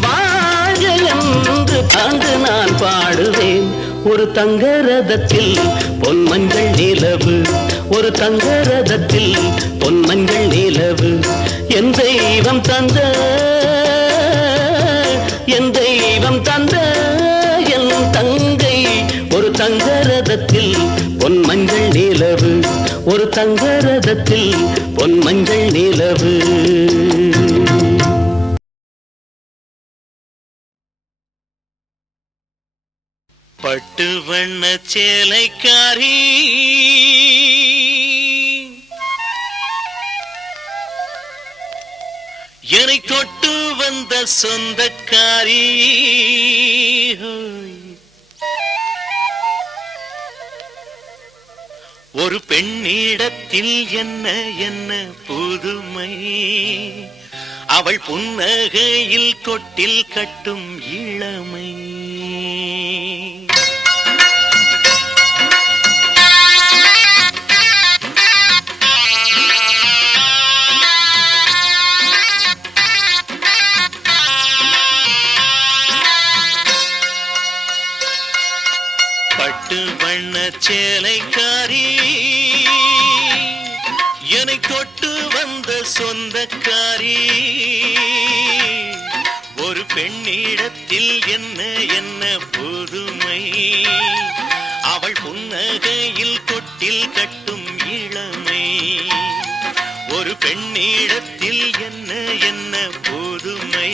வாழ்க என்று பாண்டு நான் பாடுவேன். ஒரு தங்க ரதத்தில் பொன் மஞ்சள் நிலவு, ஒரு தங்க ரதத்தில் பொன் மஞ்சள் நிலவு, என் தெய்வம் தந்த என் தெய்வம் தந்த என் தங்கை. ஒரு தங்க ரதத்தில் பொன் மஞ்சள் நிலவு, ஒரு தங்க ரதத்தில் பொன் மஞ்சள் நிலவு. பட்டு வண்ண சேலைக்காரி என்னை தொட்டு வந்த சொந்தக்காரி, ஒரு பெண்ணிடத்தில் என்ன என்ன புதுமை, அவள் புன்னகையில் தொட்டில் கட்டும் இளமை. பட்டு வண்ண சேலைக்காரி என்னை தொட்டு வந்த சொந்தக்காரி, ஒரு பெண்ணிடத்தில் என்ன என்ன புதுமை, அவள் புன்னகையில் தொட்டில் கட்டும் இளமை. ஒரு பெண்ணிடத்தில் என்ன என்ன புதுமை,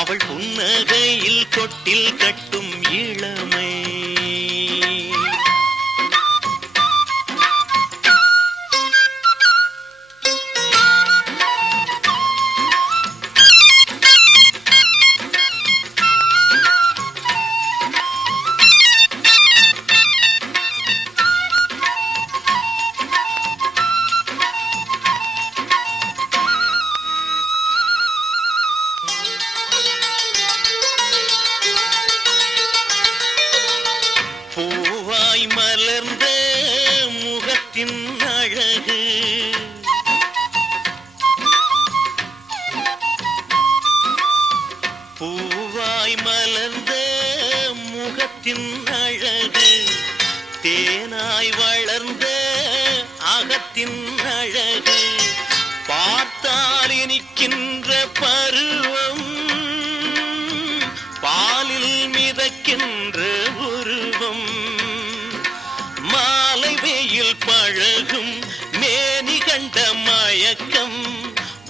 அவள் புன்னகையில் தொட்டில் கட்டும் இளமை. முகத்தின் அழகு பூவாய் மலர்ந்த முகத்தின் அழகு தேனாய் வளர்ந்த அகத்தின் அழகு பார்த்தால் இனிக்கின்ற பருவம் பாலில் மிதக்கின்ற உருவம் மாலை வெயில் பழகும் மேனி கண்ட மயக்கம்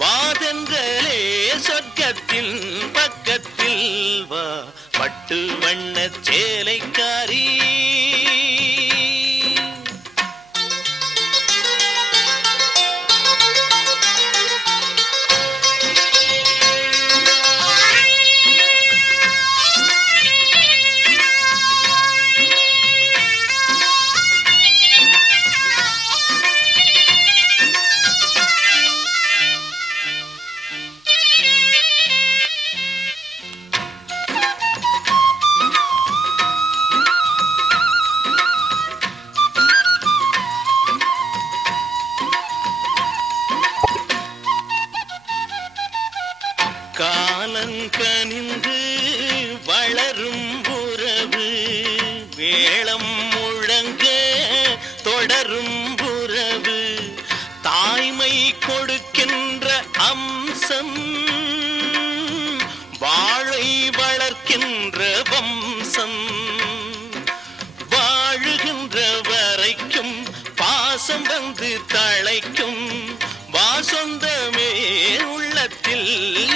வாதங்களே சொர்க்கத்தின் பக்கத்தில் வா பட்டு வண்ண சேலைக்காரி காலங்கனிந்து வளரும் உறவு வேளம் முழங்க தொடரும் உறவு தாய்மை கொடுக்கின்ற அம்சம் வாழை வளர்க்கின்ற வம்சம் வாழுகின்ற வரைக்கும் பாசம் வந்து தழைக்கும் வாசந்தமே உள்ளத்தில்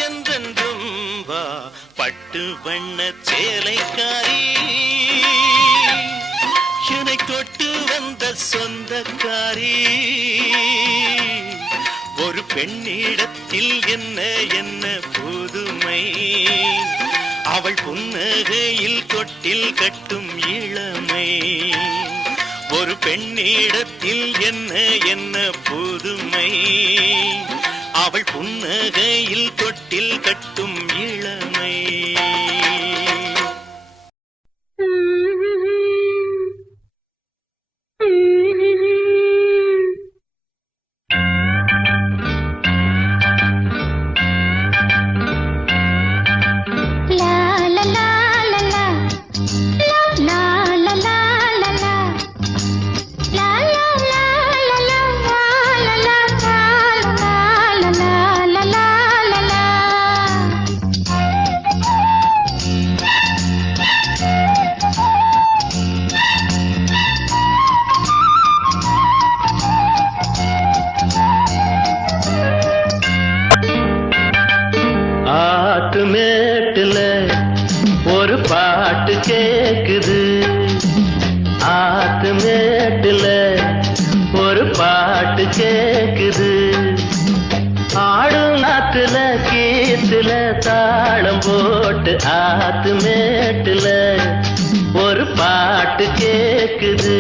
என்றென்றும் வா பட்டு வண்ண சேலைக்காரி என்னை தொட்டு வந்த சொந்தக்காரி ஒரு பெண்ணிடத்தில் என்ன என்ன புதுமை அவள் புன்னகையில் தொட்டில் கட்டும் இளமை ஒரு பெண்ணிடத்தில் என்ன என்ன புதுமை அவள் புன்னகையில் தொட்டில் கட்டும் இளமை மேட்டுல ஒரு பாட்டு கேக்குது ஆத்து மேட்டுல ஒரு பாட்டு கேக்குது ஆடும் நாத்துல கீத்துல தாளம் போட்டு ஆத்து மேட்டுல ஒரு பாட்டு கேக்குது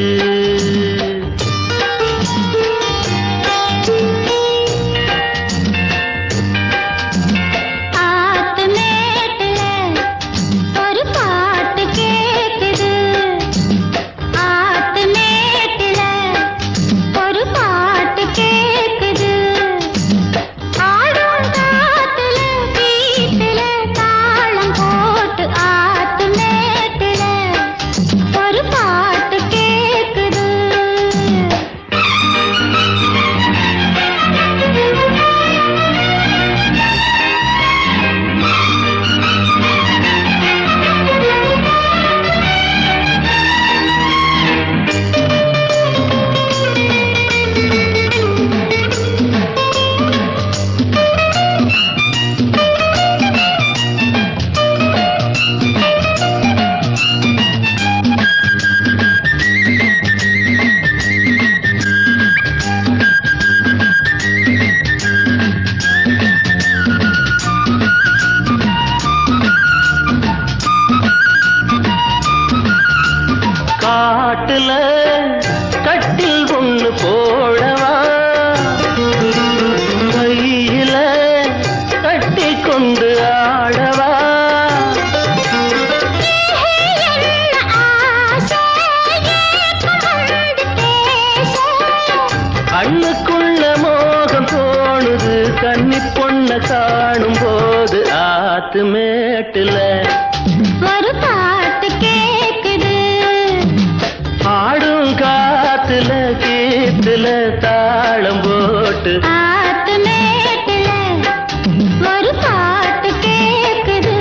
காட்டுல கட்டில் ஒண்ணு போடவா கையில கட்டி கொண்டு ஆடவா மேட்டுல ஒரு பாட்டு கேக்குது ஆடும் காத்துல கீத்துல தாளம் போட்டு ஆத்து மேட்டுல ஒரு பாட்டு கேக்குது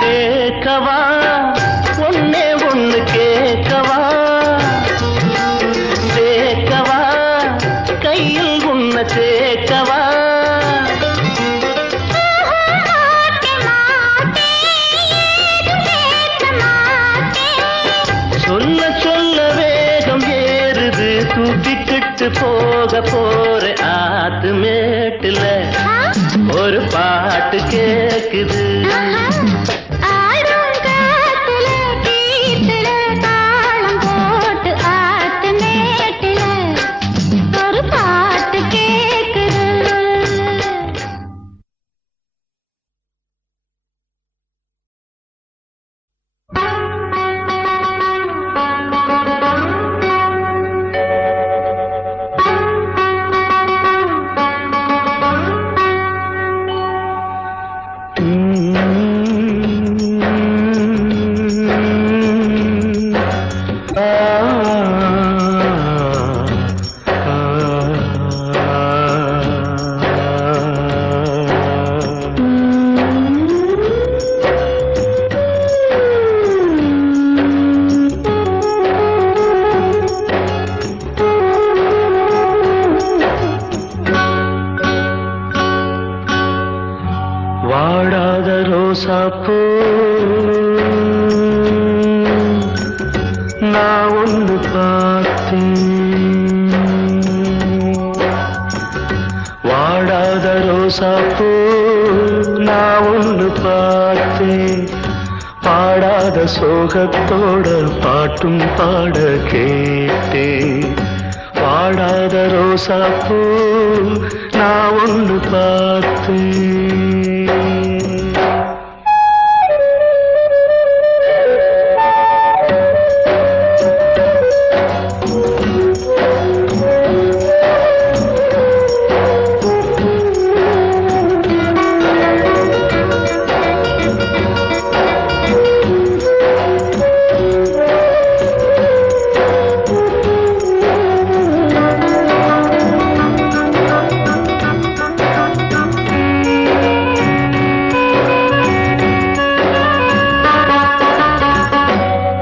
கேட்கவா ஒன்னே ஒண்ணு கேட்கவா சேர்க்கவா கையில் உன்னை சேர்க்கவா சொல்ல சொல்ல வேகம் ஏறுது தூக்கிக்கிட்டு போக போற ஆத்து மேட்டுல ஒரு பாட்டு கேக்குது ஆடும் காத்துல கீத்துல தாளம் போட்டு ஆத்து மேட்டுல ஒரு பாட்டு கேக்குது வாடாத ரோசாப்பூ நான் ஒன்று பார்த்தேன் வாடாத ரோசாப்பூ நான் ஒன்று பார்த்தேன் பாடாத சோகத்தோட பாட்டும் பாட கேட்டேன் வாடாத ரோசாப்பூ நான் ஒன்று பார்த்தேன்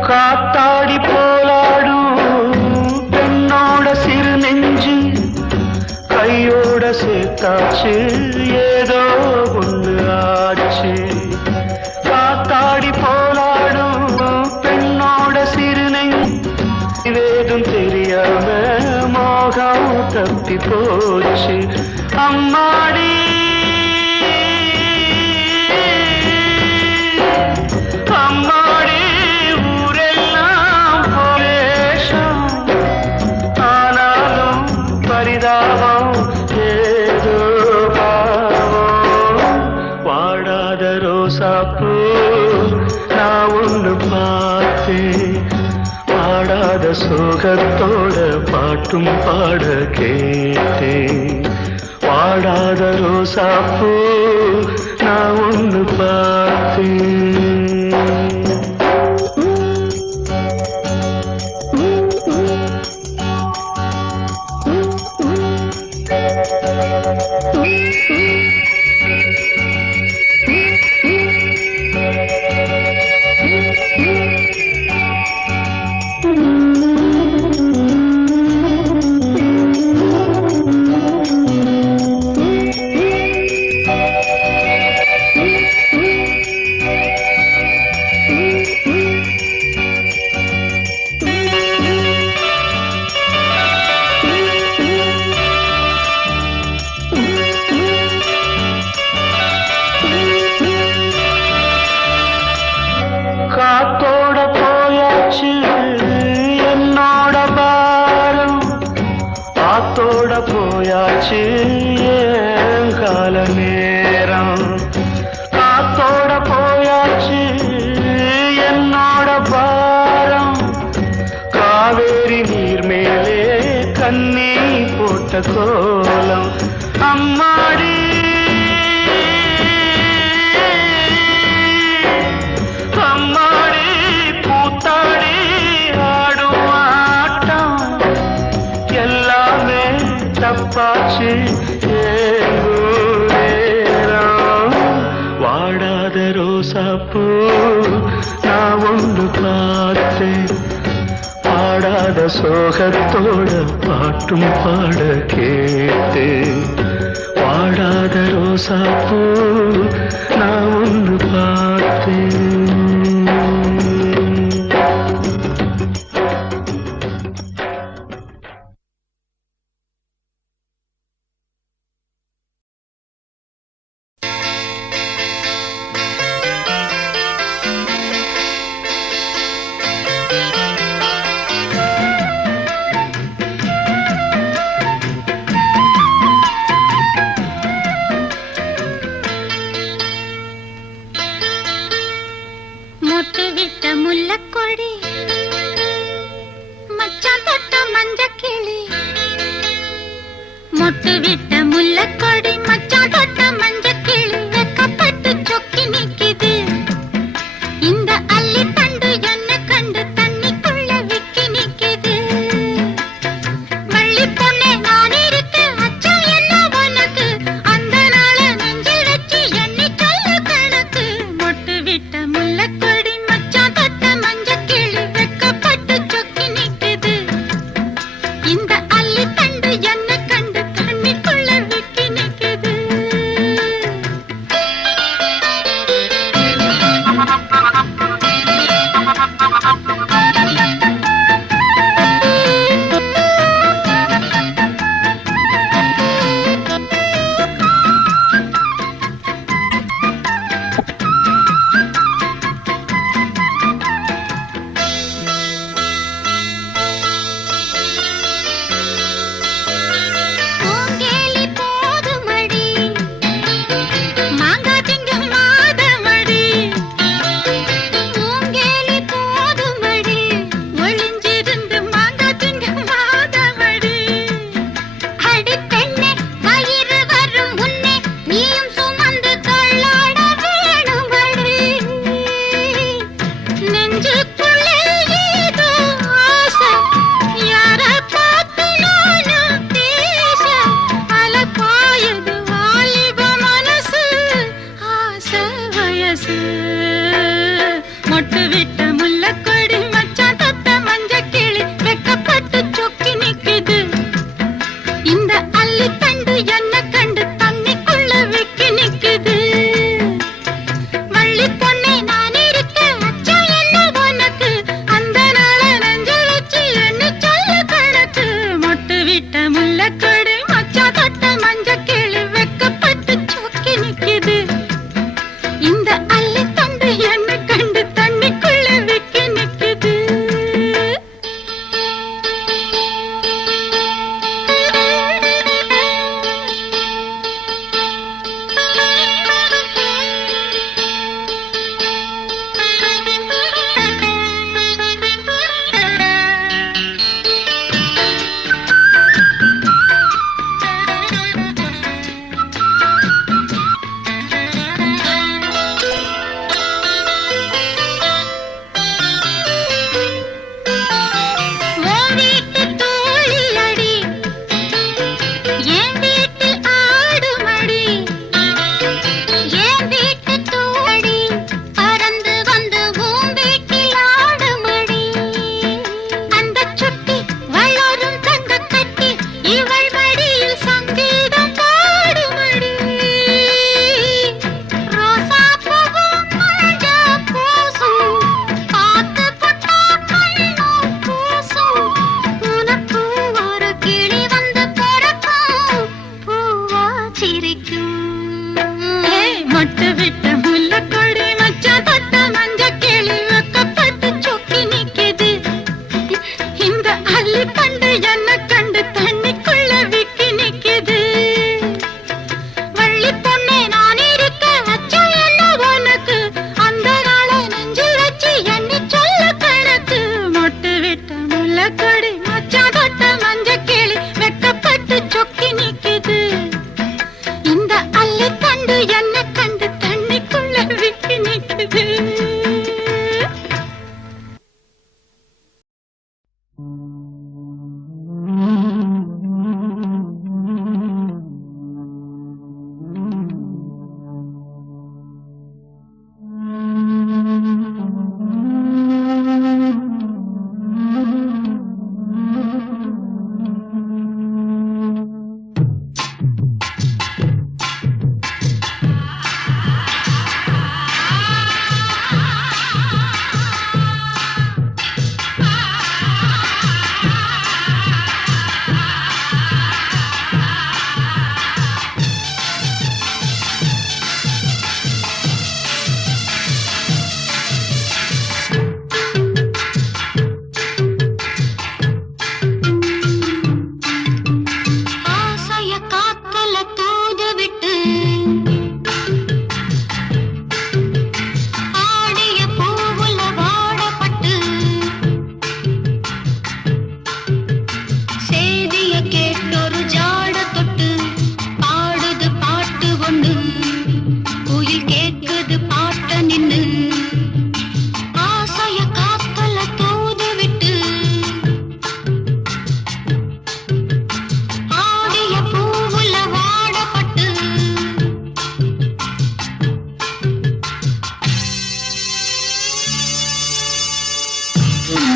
காத்தாடி போலாடும் பெண்ணோட சிறு நெஞ்சு கையோட சேர்த்தாச்சு ஏதோ ஒன்று ஆச்சு காத்தாடி போலாடும் பெண்ணோட சிறு நெஞ்சு வேதும் தெரியாம மோகம் தப்பி போச்சு அம்மாடி அம்மாடி ஊரெல்லாம் போலேஷம் ஆனாலும் பரிதாபம் ஏதோ பாவம் வாடாத ரோசாப்பூ நான் ஒன்று பார்த்தேன் பாடாத சோகத்தோட பாட்டும் பாட கேட்டேன் வாடாத ரோசாப்பூ நான் ஒன்று பார்த்தேன் போயாச்சு என் கால நேரம், காத்தோட போயாச்சு என்னோட பாரம், காவேரி நீர் மேலே கண்ணி போட்ட கோலம் அம்மாடி அம்மாடி பூத்தாடி ஆடும் ஆட்டம் எல்லாமே தப்பாச்சு நேரம். வாடாத ரோசாப்பூ நான் ஒன்று பார்த்தேன், பாடாத சோகத்தோட பாட்டும் பாட கேட்டேன். வாடாத ரோசாப்பூ நான் ஒன்று பார்த்தேன். முல்லைக்கொடி மச்சான் தொட்ட மஞ்சக்கிளி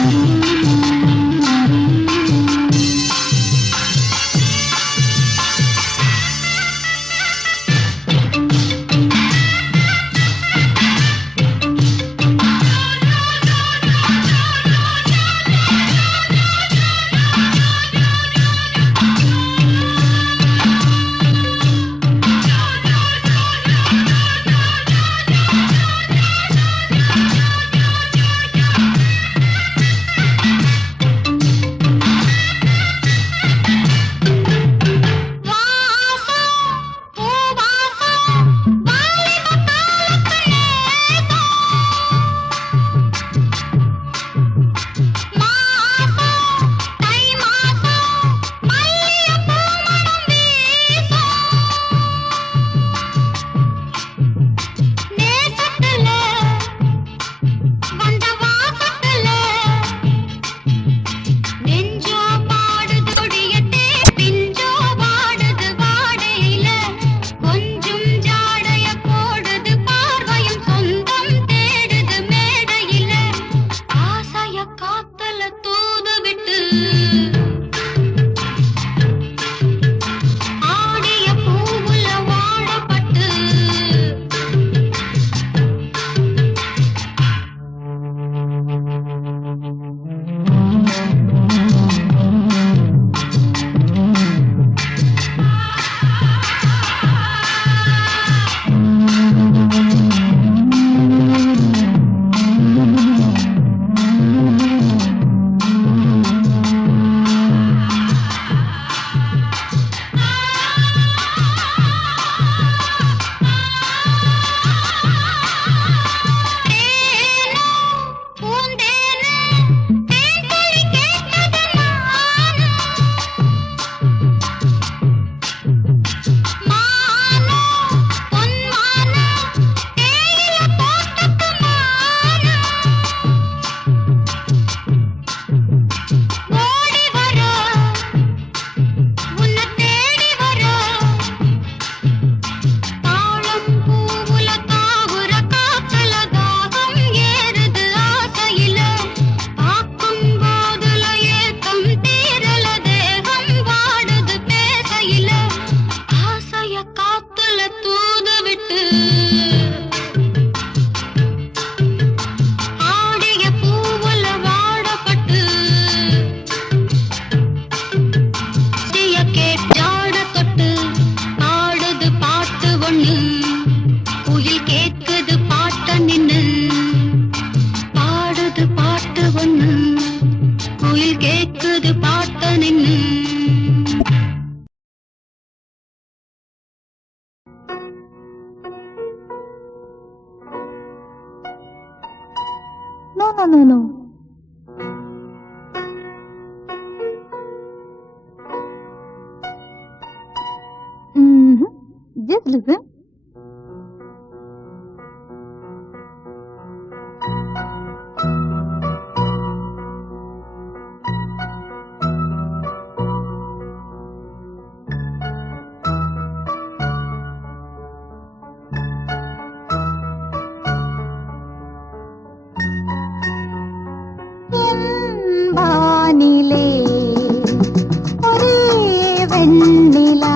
No. Just listen. வானிலே ஒரே வெண்ணிலா,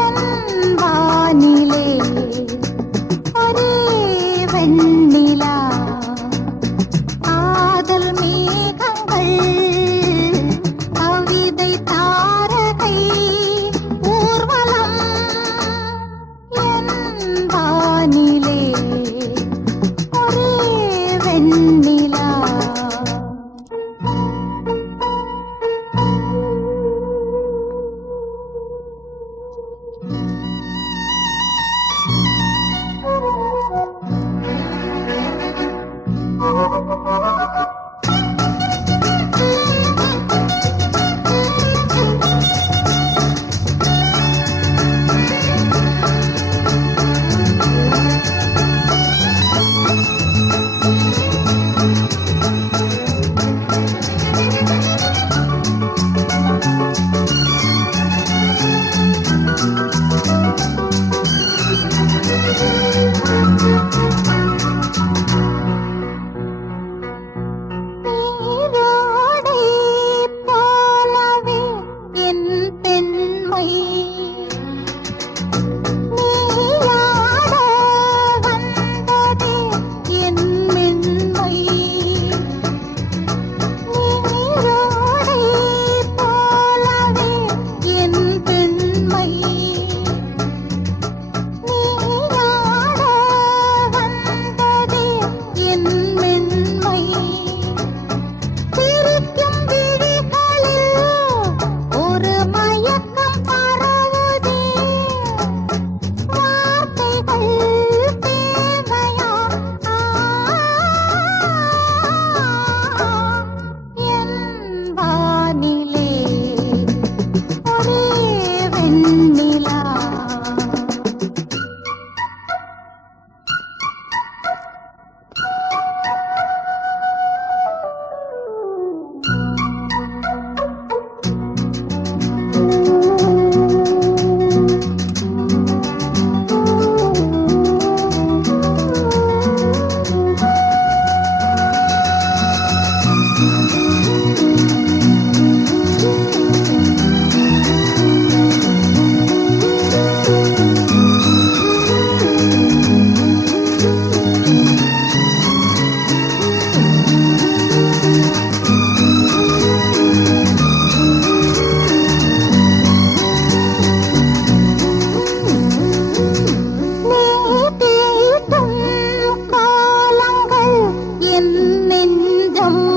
என் வானிலே ஒரே வெண்ணிலா, காதல் மேகங்கள் கவிதை தாரகை ஊர்வலம், என் வானிலே ஒரே வெண்ணிலா. நெஞ்சம்